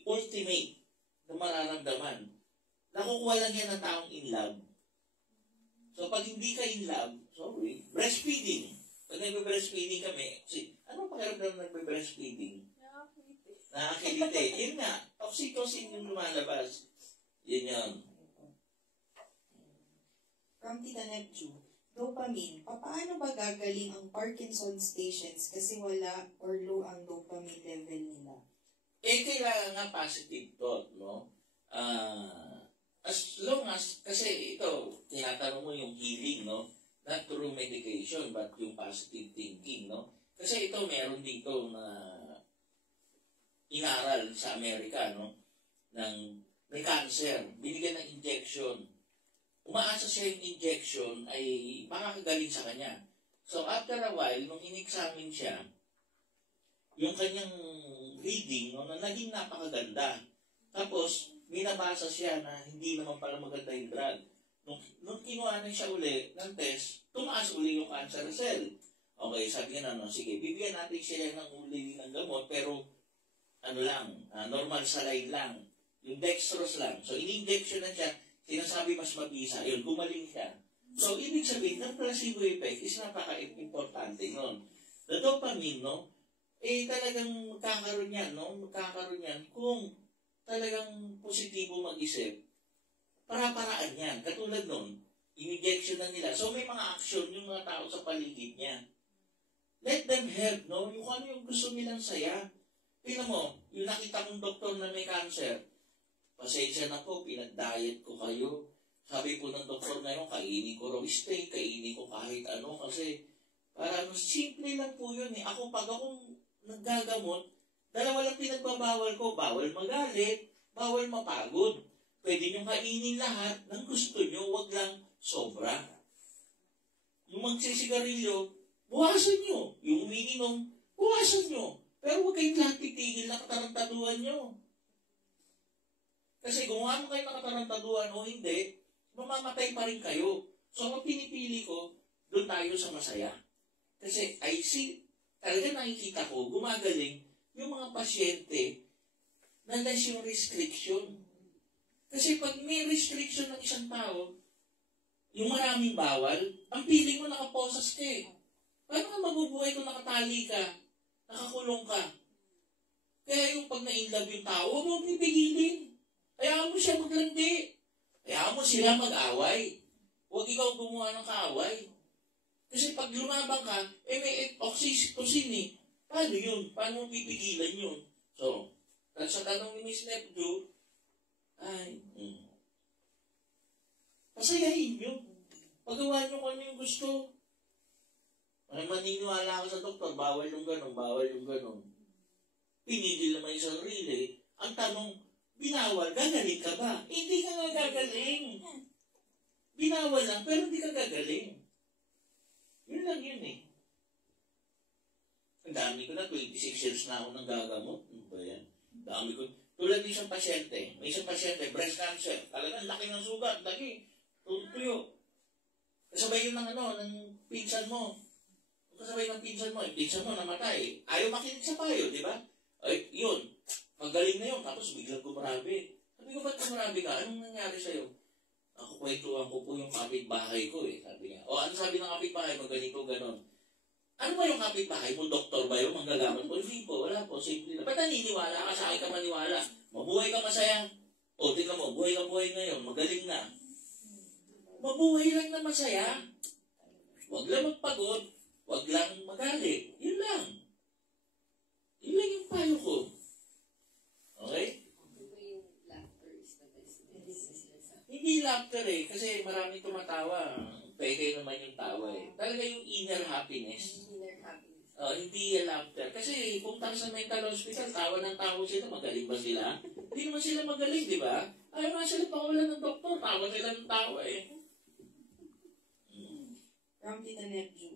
ultimate na mararamdaman. Nakukuha lang yan ng taong in love. So, pag hindi ka in love, sorry, breastfeeding. Pag nagbe-breastfeeding kami, ano pakiramdam nagbe-breastfeeding? Nakakilite. Yun nga, oxytocin yung lumalabas. Yun yun. From Tita Nepju, dopamine. Paano ba gagaling ang Parkinson's patients kasi wala or low ang dopamine level nila? Kailangan nga positive thought, no? As long as, kasi ito, tinatanong mo yung healing, no? Not through medication, but yung positive thinking, no? Kasi ito, meron dito na inaral sa Amerika, no? May cancer, binigyan ng injection. Umaasa siya yung injection ay makakagaling sa kanya. So, after a while, nung in-examine siya, yung kanyang reading, no, na naging napakaganda. Tapos, binabasa siya na hindi naman pala maganda yung drug. Nung kinuha na siya uli ng test, tumaas uli yung cancer cell. Okay, sabi niya na, sige, bibigyan natin siya ng uli ng gamot, pero normal saline lang. Yung dextrose lang. So, in-injection na siya, sinasabi mas mabisa. Yun, gumaling siya. So, ibig sabihin, ng placebo effect is napaka-importante nun. The dopamine, no? Talagang magkakaroon yan, no? Magkakaroon yan kung talagang positibo mag-isip. Para-paraan yan. Katulad nun, in-injection na nila. So, may mga action yung mga tao sa paligid niya. Let them help, no? Yung ano yung gusto nilang saya. Tingnan mo, yung nakita kong doktor na may cancer, pasensya na po, pinag-diet ko kayo. Sabi po ng doktor ngayon, kainin ko raw steak, kainin ko kahit ano, kasi parang simple lang po yun eh. pag akong naggagamot, dalawa lang pinagbabawal ko, bawal magalit, bawal mapagod. Pwede nyo kainin lahat ng gusto nyo, wag lang sobra. Yung magsisigarilyo, buwasan nyo. Yung umiinom, buwasan nyo. Pero huwag kayong lahat titigil na katarantaduhan nyo. Kasi gumawa mo kayo ng katarantaduhan o hindi, mamamatay pa rin kayo. So, ang pinipili ko, doon tayo sa masaya. Kasi I see, talaga nakikita ko, gumagaling yung mga pasyente na less yung restriction. Kasi pag may restriction ng isang tao, yung maraming bawal, ang piling mo nakaposas ka eh. Paano ka mabubuhay kung nakatali ka, nakakulong ka? Kaya yung pag na-inlove yung tao, huwag mo pipigilin. Hayaan mo siya maglandi. Hayaan mo sila mag-away. Huwag ikaw gumawa ng kaaway. Kasi pag lumabang ka, may oxytocin eh. Paano yun? Paano mo pipigilan yun? So, sa tanong ni Miss Nepju, pasayahin nyo. Pagawa nyo kung ano yung gusto. Ay maniniwala ka sa doktor, bawal yung ganon, bawal yung ganon. Pinigil naman yung sarili. Ang tanong, binawal, gagaling ka ba? Hindi ka nga gagaling. Binawal lang, pero hindi ka gagaling. Yun lang yun eh. Ang dami ko na, 26 years na ako nang gagamot. Ano ba yan? Dami ko. Tulad ng isang pasyente. May isang pasyente, breast cancer. Talagang laki ng sugat, laki. Tuyo. Kasabay yun ng pinsan mo. Kasabay ng pinsan mo, yung pinsan mo namatay. Ayaw makinig sa payo, di ba? Ay, yun. Magaling na yun, tapos biglang gumarabi. Sabi ko, ba't gumarabi ka? Anong nangyari sa'yo? Ako kwentuhan ko po yung kapitbahay ko eh, sabi niya. O ano sabi ng kapitbahay mo, ganito, ganon. Ano ba yung kapitbahay mo? Doktor ba yung manggagaman po? Hindi po, wala po, simple na. Ba't naniniwala ka? Sa akin ka maniwala. Mabuhay ka masaya. O, tingnan mo, buhay ka buhay ngayon, magaling na. Mabuhay lang na masaya. Huwag lang magpagod. Huwag lang magalit. Yun lang. Yun lang yung payo ko. Okay? Hindi laughter eh, kasi maraming tumatawa. Pwede naman yung tawa eh. Talaga yung inner happiness. Inner happiness. Hindi yung laughter. Kasi punta sa mental hospital, tawa ng tawa sila, magaling ba sila? Hindi naman sila magaling, di ba? Ayaw nga sila pakawalan ng doktor, tawa sila ng tawa eh. From Tita Nepju,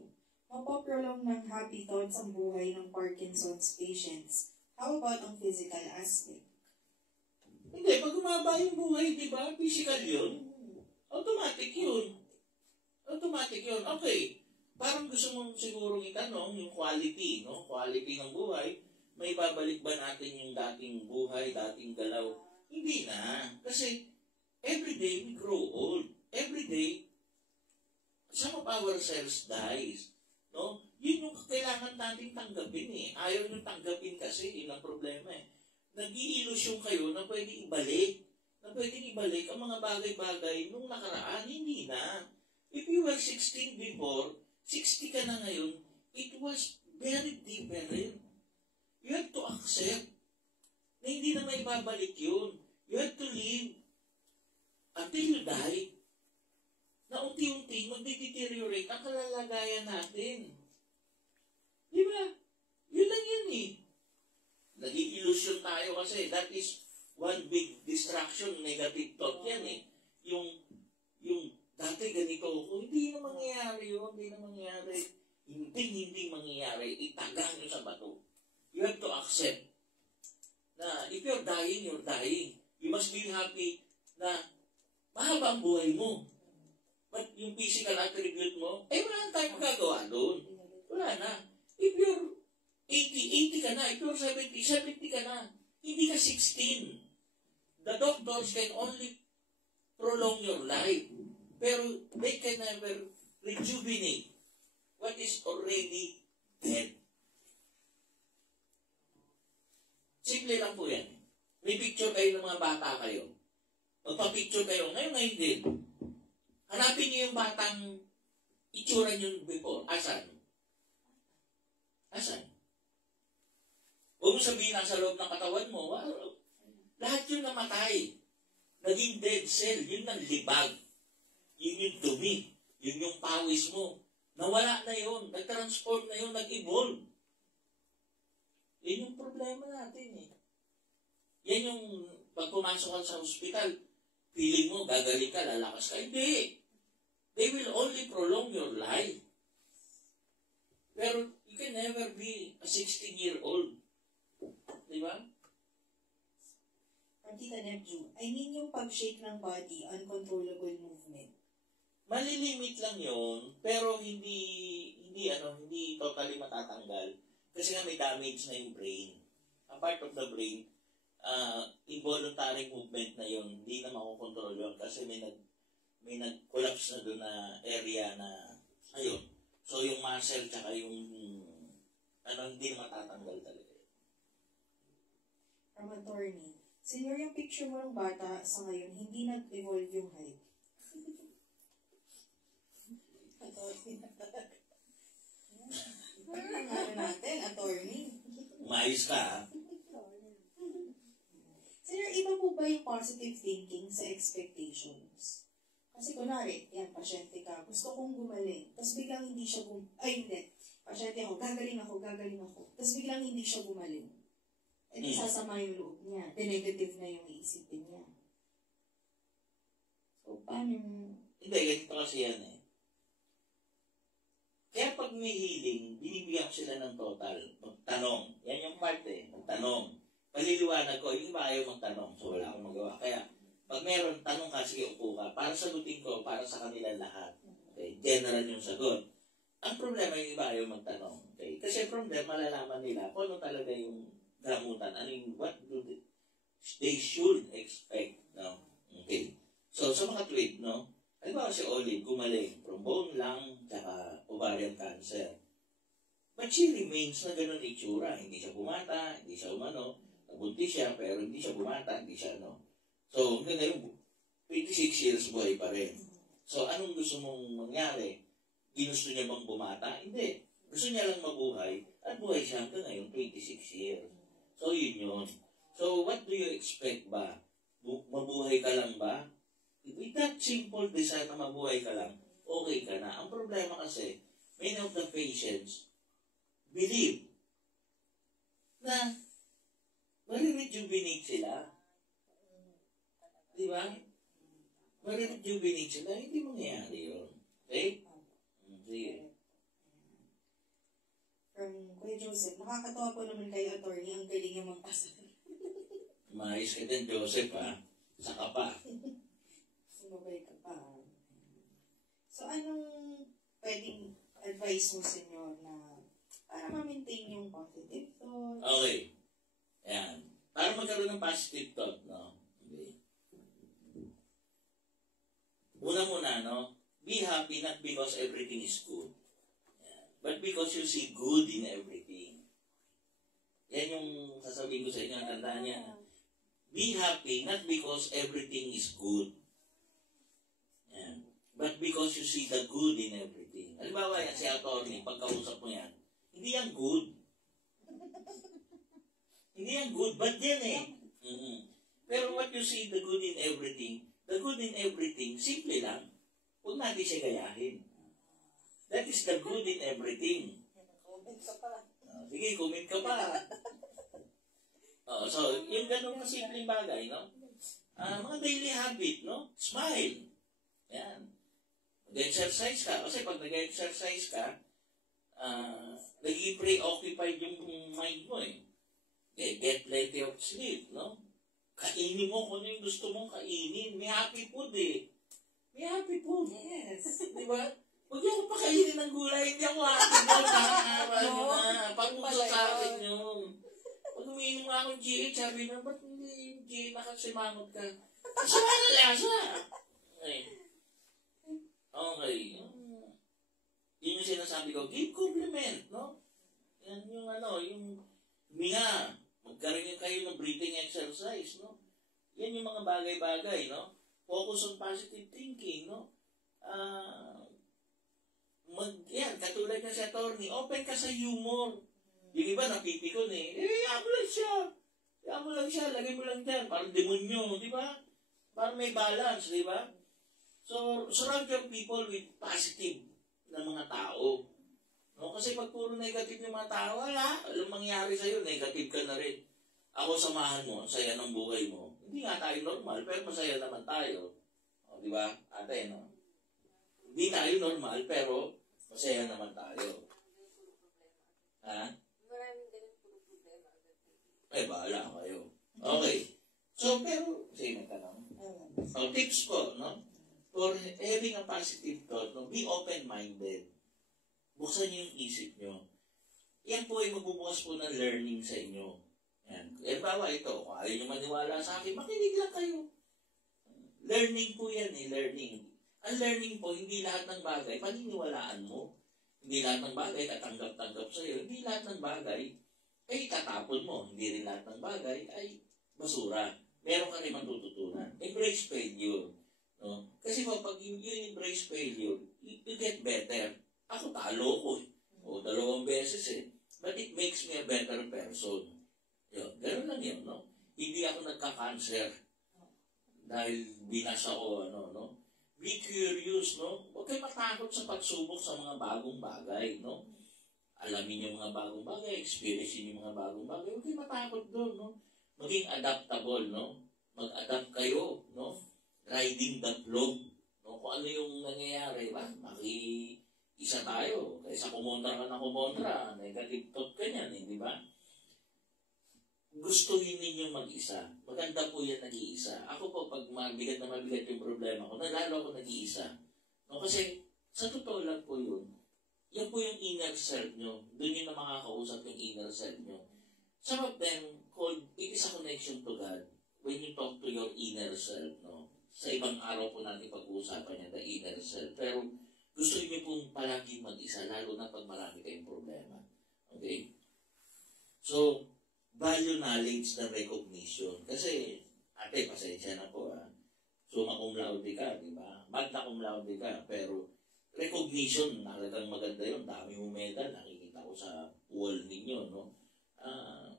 mapaprolong ng happy thoughts ang buhay ng Parkinson's patients. How about ang physical aspect? Hindi, pag umaba yung buhay, di ba? Physical yun. Automatic yun. Automatic yun. Okay. Parang gusto mong siguro itanong yung quality, no? Quality ng buhay. May babalik ba natin yung dating buhay, dating galaw? Hindi na. Kasi every day we grow old. Every day, some of our cells dies. No? Yun yung kailangan natin tanggapin eh. Ayaw nyo tanggapin kasi, yun ang problema eh. Nag-i-illusion kayo na pwedeng ibalik. Na pwedeng ibalik ang mga bagay-bagay nung nakaraan, hindi na. If you were 16 before, 60 ka na ngayon, it was very different. You have to accept na hindi na may babalik yun. You have to live until you die. Na unti-unti, magdi-deteriorate ang kalalagayan natin. Di ba? Yun lang yun eh. Nag-illusion tayo kasi that is one big distraction, negative thought yan eh. Yung dati ganito ako, hindi na mangyayari yun, hindi na mangyayari. Hindi mangyayari, itagang nyo sa bato. You have to accept na if you're dying, you're dying. You must be happy na mahaba ang buhay mo. But yung physical attribute mo, wala na tayong magagawa doon. Wala na. If you're 80 ka na. If you're 70 ka na. Hindi ka 16. The doctors can only prolong your life. Pero they can never rejuvenate what is already dead. Simple lang po yan. May picture kayo ng mga bata kayo. Magpa-picture kayo. Ngayon din. Hanapin niyo yung batang itsura niyo before. Asan? Huwag mo sabihin nasa loob ng katawan mo. Lahat yun namatay. Naging dead cell. Yun ang libag. Yun yung dumi. Yun yung pawis mo. Nawala na yun. Nag-transform na yun. Nag-evolve. Yan yung problema natin eh. Yan yung pag pumasok ka sa hospital, feeling mo, gagaling ka, lalakas ka. Hindi. They will only prolong your life. Pero you can never be a 16-year-old. Diba? Tita Nepju, I mean yung pag-shake ng body, uncontrollable movement. Malilimit lang yon, pero hindi totally matatanggal. Kasi nga may damage na yung brain. A part of the brain, involuntary movement na yon, hindi na makukontrol yun kasi may nag-collapse na doon na area na, ayun. So yung muscle tsaka yung, hindi na matatanggal talaga. From attorney, senior yung picture mo ng bata sa ngayon, hindi nag-evolve yung height. Ano natin, attorney? Maayos ka, ha? Senior, iba po ba yung positive thinking sa expectations? Kasi kunwari, yan, pasyente ka, gusto kong gumaling, tapos biglang hindi siya pasyente ako, gagaling ako, tapos biglang hindi siya gumaling. E di sasama yung loob niya, negative na yung iisipin niya. So, paano yung... Hindi, ganito kasi yan eh. Kaya pag may healing, binibigyan ko sila ng total. Magtanong. Yan yung part eh. Magtanong. Paliliwanag ko, yung iba ayaw magtanong. So wala akong magawa. Kaya, pag meron, tanong ka, sige upo ka. Para sagutin ko, para sa kanila lahat. Okay? General yung sagot. Ang problema yung iba ayaw magtanong. Okay? Kasi problema, malalaman nila kung ano talaga yung gamutan. Ano yung, what do they should expect. No? Okay. So, sa mga tweet, no? Halimbawa si Olive, gumaling from bone lung, tsaka ovarian cancer. But she remains na ganun itsura. Hindi siya bumata, hindi siya umano. Nabuntis siya, pero hindi siya bumata, hindi siya ano. So, hanggang ngayon, 26 years buhay pa rin. So, anong gusto mong mangyari? Ginusto niya bang bumata? Hindi. Gusto niya lang mabuhay, at buhay siya hanggang ngayon, 26 years. So, yun yun. So, what do you expect ba? Mabuhay ka lang ba? With that simple desire na mabuhay ka lang, okay ka na. Ang problema kasi, many of the patients believe na marirejuvenate sila. Di ba? Marirejuvenate sila, hindi mangyayari yun. Okay? Sige. From Kuya Joseph, nakakatawa po naman kayo, attorney, ang galing yung mag-asal. Maayos ka din, Joseph, ha? Saka pa. Sumabay ka pa. So, anong pwedeng advice mo, senyor, na para ma-maintain yung positive thoughts? Okay. Ayan. Para magkaroon ng positive thought, no? Okay. Una-muna, no? Be happy not because everything is good. Ayan. But because you see good in everything. Yan yung sasabihin ko sa inyo, tandaan niya. Be happy not because everything is good. Ayan. But because you see the good in everything. Halimbawa yan, si attorney, pagkausap mo yan, hindi yan good. Hindi yan good, bad yan eh. Pero what you see, the good in everything, simple lang. Huwag natin siya gayahin. That is the good in everything. Comment ka pa. Sige, comment ka pa. So, yung ganun kasimpleng bagay, no? Mga daily habit, no? Smile. Yan. Mag-exercise ka. Kasi pag nag-exercise ka, naging preoccupied yung mind mo eh. Get plenty of sleep, no? Kainin mo kung ano yung gusto mong kainin. May happy food eh. May happy food. Yes. Di ba? Huwag niyo ako pakainin ng gulay. Hindi ako happy food. Pag-uso sa akin yun. Pag umiinom nga akong GH, sabi na, ba't hindi GH nakasimangot ka? Kasi wala lasa. Okay. Yun yung sinasabi ko, give compliment, no? Yan yung yung huminga. Magkaroon kayo ng breathing exercise, no? Yan yung mga bagay-bagay, no? Focus on positive thinking, no? Yan, katulad na sa attorney, open ka sa humor. Yung iba, napipikon eh. Hayaan mo lang siya, lagay mo lang dyan. Parang demonyo, di ba? Parang may balance, di ba? So, surround your people with positive na mga tao. No? Kasi pag puro negative yung mga tao, wala. Alam mangyari sa'yo, negative ka na rin. Ako samahan mo, saya ng buhay mo. Hindi nga tayo normal, pero masaya naman tayo. O, di ba? Ate, no? Hindi tayo normal, pero masaya naman tayo. Ha? Maraming ganun puro problema. Bahala kayo. Okay. So, pero, sige, magtanong. So, tips po, no? For having a positive thought, no? Be open-minded. Buksan niyo yung isip niyo. Yan po ay magbubukas po ng learning sa inyo. Yan. Bawa ito, kung ayaw niyo maniwala sa akin, makinig lang kayo. Learning po yan eh, learning. Ang learning po, hindi lahat ng bagay, paniniwalaan mo. Hindi lahat ng bagay, tatanggap-tanggap sa'yo. Hindi lahat ng bagay, ay tatapon mo. Hindi rin lahat ng bagay, ay basura. Meron ka rin matututunan. Embrace failure. No? Kasi pag you embrace failure, you get better. Ako talo ko eh. O 2 beses eh. But it makes me a better person. Yun, gano'n lang yun, no? Hindi ako nagka-cancer dahil binasa ko, no? Be curious, no? Huwag kayo matakot sa pagsubok sa mga bagong bagay, no? Alamin yung mga bagong bagay, experience yung mga bagong bagay. Huwag kayo matakot doon, no? Maging adaptable, no? Mag-adapt kayo, no? Riding the flow, no? Kung ano yung nangyayari, ba? Isa tayo. Kaysa kumontra ka na kumontra, negative thought ka niyan, di ba? Gustuhin ninyo mag-isa. Maganda po yan nag-iisa. Ako po, pag mabigat na mabigat yung problema ko, nalalo ako nag-iisa. No, kasi, sa totoo lang po yun, yan po yung inner self nyo. Doon yun na makakausap yung inner self nyo. Some of them, called, it is a connection to God when you talk to your inner self, no? Sa ibang araw po natin pag-uusapan yan, the inner self. Pero, gusto niyo pong palagi mag-isa, lalo na pag marami kayong problema. Okay? So, value knowledge na recognition. Kasi, ate, pasensya na po, summa cum laude ka, di ba? Magna cum laude ka, pero recognition, talagang maganda yun. Dami mong medal, nakikita ko sa wall ninyo, no?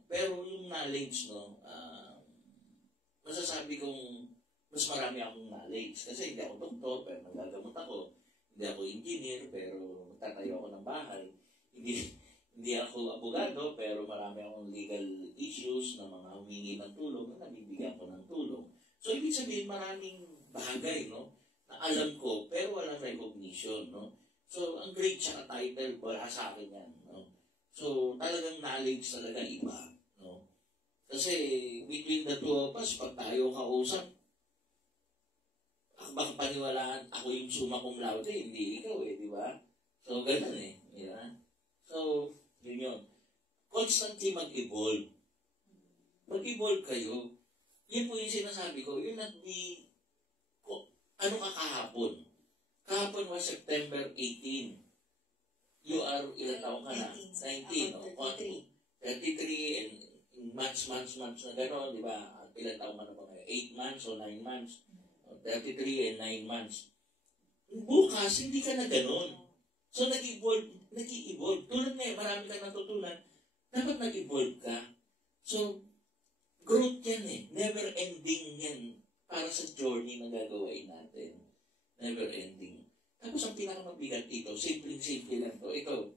Pero yung knowledge, no, masasabi kong mas marami akong knowledge. Kasi hindi ako doktor, pero nagagamot ako. Hindi ako engineer, pero magtatayo ako ng bahay. Hindi ako abogado, pero marami akong legal issues na mga humingi ng tulong na nabibigyan ko ng tulong. So, ibig sabihin, maraming bagay, no, na alam ko, pero walang recognition, no. So, ang grade siya title, wala sa akin yan, no. So, talagang knowledge talaga iba, no. Kasi, between the two of us, pag tayo kausap, baka paniwalaan, ako yung summa cum laude, hindi ikaw eh, di ba? So, ganun eh, di ba? So, yun. Constantly mag-evolve. Mag-evolve kayo. Yun po yung sinasabi ko, yun ano ka kahapon? Kahapon was September 18. You are, ilan taong ka na? 19, no? 33, and months na gano'n, di ba? Ilan taong ka na ba ngayon? 8 months o 9 months? 33 and 9 months. bukas, hindi ka na ganun. So, nag-evolve. Tulad ngayon, marami ka natutunan, dapat nag-evolve ka. So, growth yan eh. Never ending yan para sa journey na gagawin natin. Never ending. Tapos ang pinakamabigat dito, simple lang to. Ito,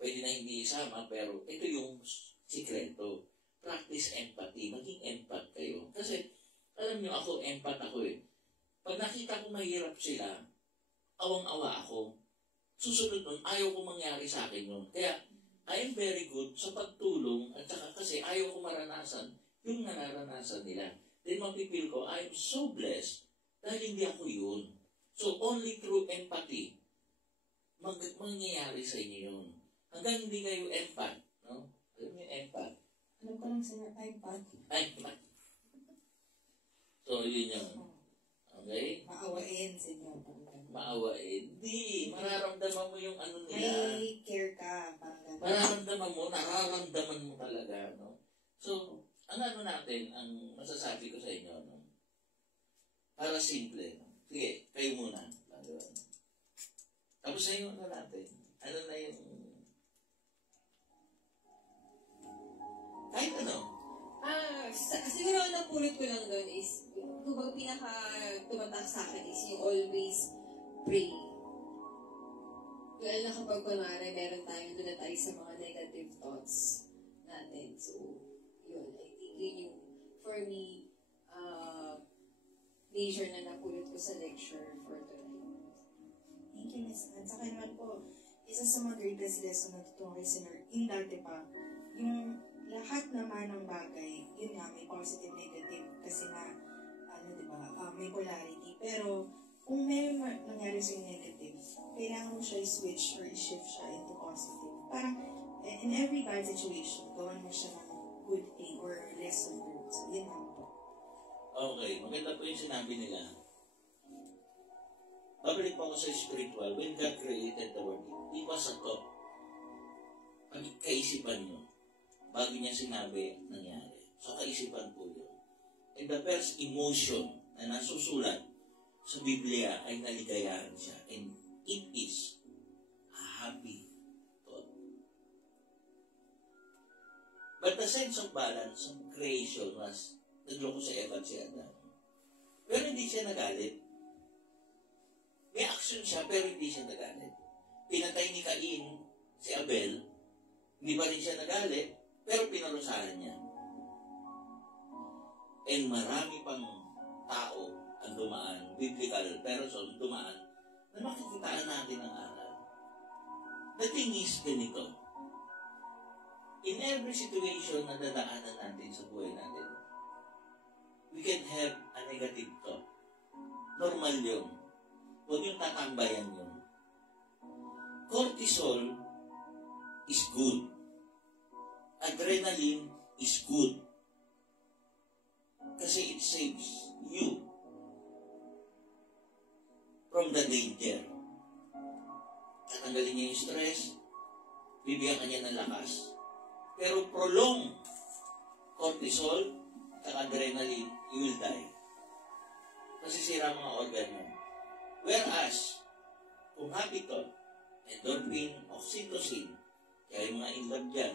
pwede na hindi isama, pero ito yung sikreto. Practice empathy. Maging empath kayo. Kasi, alam nyo, empath ako eh. Pag nakita ko mahirap sila, awang-awa ako. Susunod nun, ayaw ko mangyari sa akin yun. Kaya, I am very good sa pagtulong at saka kasi ayaw ko maranasan yung nararanasan nila. Then mapipil ko, I am so blessed dahil hindi ako yun. So, only through empathy, mangyayari sa inyo yun. Hanggang hindi kayo empath, no? Alam mo yung empath? Alam ko lang sa'yo, iPad. Empath. So, yun yun. Okay? Maawain sa inyo. Maawain. Hindi. Mararamdaman mo yung ano nila. May care ka. Parang Mararamdaman mo, nararamdaman mo talaga, no? So, ano natin, ang masasabi ko sa inyo, no? Para simple, no? Sige, kayo muna. Tapos sa inyo, ano natin? Ano na yung... Kahit ano? Siguro ang napulot ko lang doon is, kung pinaka tumatak sa akin is yung always pray. Lalo na kapag kunwari meron doon na tayo sa mga negative thoughts natin. So, yun. I think yun yung, for me, major na napulot ko sa lecture for tonight. Thank you, Miss Anne. Sa akin naman po, isa sa mga greatest lesson na tutunan kay Sir, yung dati pa, yung lahat naman ng bagay, yun nga, may positive, negative, kasi nga, may polarity. Pero, kung may nangyari sa'yo negative, kailangan mo siya i-switch or i-shift siya into positive. Parang, in every bad situation, gawan mo siya ng good thing or lesson learned. So, yun lang po. Okay, maganda po yung sinabi nila. Babalik po ako sa spiritual. When God created the world, it was a thought. Kaisipan nyo. Bago niya sinabi, nangyari. So, kaisipan po yun. And the first emotion na nasusulat sa Biblia ay naligayahan siya. And it is a happy thought. But the sense of balance of creation was nagloko sa Eva at si Adam. Pero hindi siya nagalit. May action siya, pero hindi siya nagalit. Pinatay ni Cain si Abel, hindi pa rin siya nagalit, pero pinarusahan niya. And marami pang tao ang dumaan, biblical person dumaan, na makikitaan natin ang aral. The thing is ganito. In every situation na dadaanan natin sa buhay natin, we can have a negative thought. Normal yun. Huwag yung tatambayan yun. Cortisol is good. Adrenaline is good. Kasi it saves you from the danger. Tatanggalin niya yung stress, bibigyan ka niya ng lakas. Pero prolong cortisol at adrenaline, you will die. Masisira mga organ mo. Whereas, kung happy thought, endorphin, oxytocin, kaya yung mga in love dyan,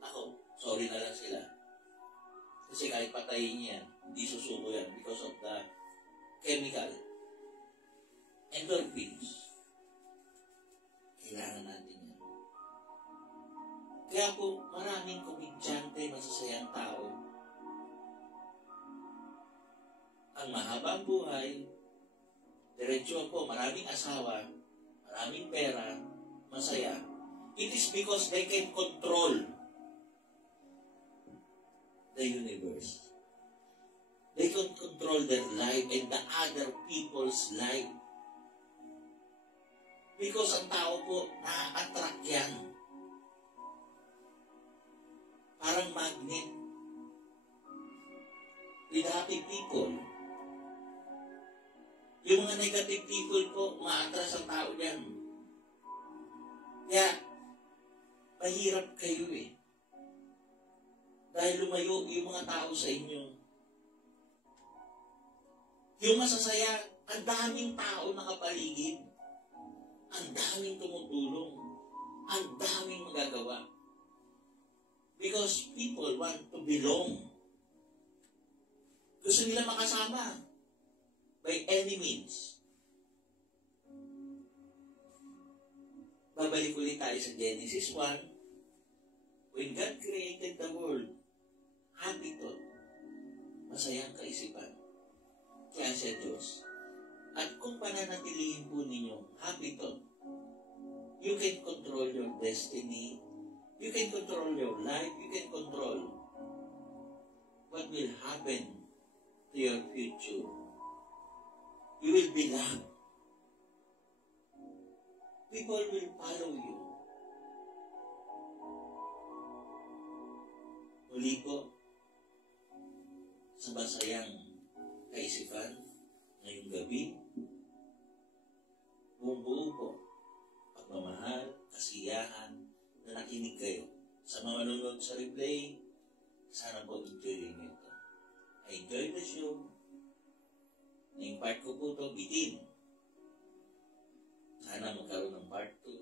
ako, sorry na lang sila. Kasi kahit patayin niya, hindi susuko yan because of the chemical. Endorphins. Kailangan natin yan. Kaya po, maraming komedyante, masasayang tao. Ang mahabang buhay, diretso po, maraming asawa, maraming pera, masaya. It is because they can control the universe. They can control their life and the other people's life. Because ang tao po, na-attract yan. Parang magnet. With happy people. Yung mga negative people po, ma-attract ang tao yan. Kaya, mahirap kayo eh. Dahil lumayo yung mga tao sa inyo. Yung masasaya, Ang daming tao nakapaligid. Ang daming tumutulong. Ang daming magagawa. Because people want to belong. Gusto nila makasama. By any means. Babalik ulit tayo sa Genesis 1. When God created the world, happy thought, masayang kaisipan. Kaya siya Diyos. At kung pananatilihin po ninyo, happy thought, you can control your destiny, you can control your life, you can control what will happen to your future. You will be loved. People will follow you. Muli po, sa masayang kaisipan, ngayong gabi, buong-buo po, pagmamahal, kasiyahan, na nakinig kayo. Sa mga nanonood sa replay, sana po enjoy nyo ito. I enjoy the show. Yung part ko po ito, bitin. Sana magkaroon ng part 2.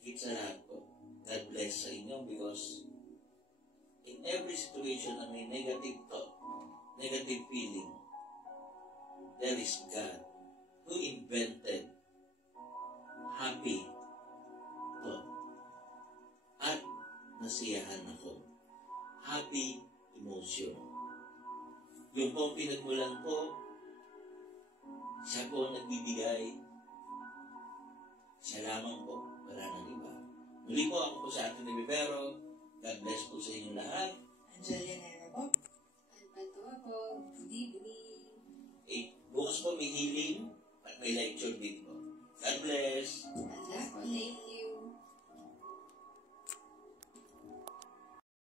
Higit sa lahat po, God bless sa inyo because in every situation na may negative thought, negative feeling, there is God who invented happy thought. At nasiyahan ako. Happy emotion. Yung po pinagmulan po, siya po nagbibigay. Siya lamang po, wala nang iba. Muli po ako po sa ating Rivero. God bless po sa inyong lahat. Angelia Nera po. Alberto ako. Good evening. Bukas po may healing at may lecture din po. God bless. Thank you.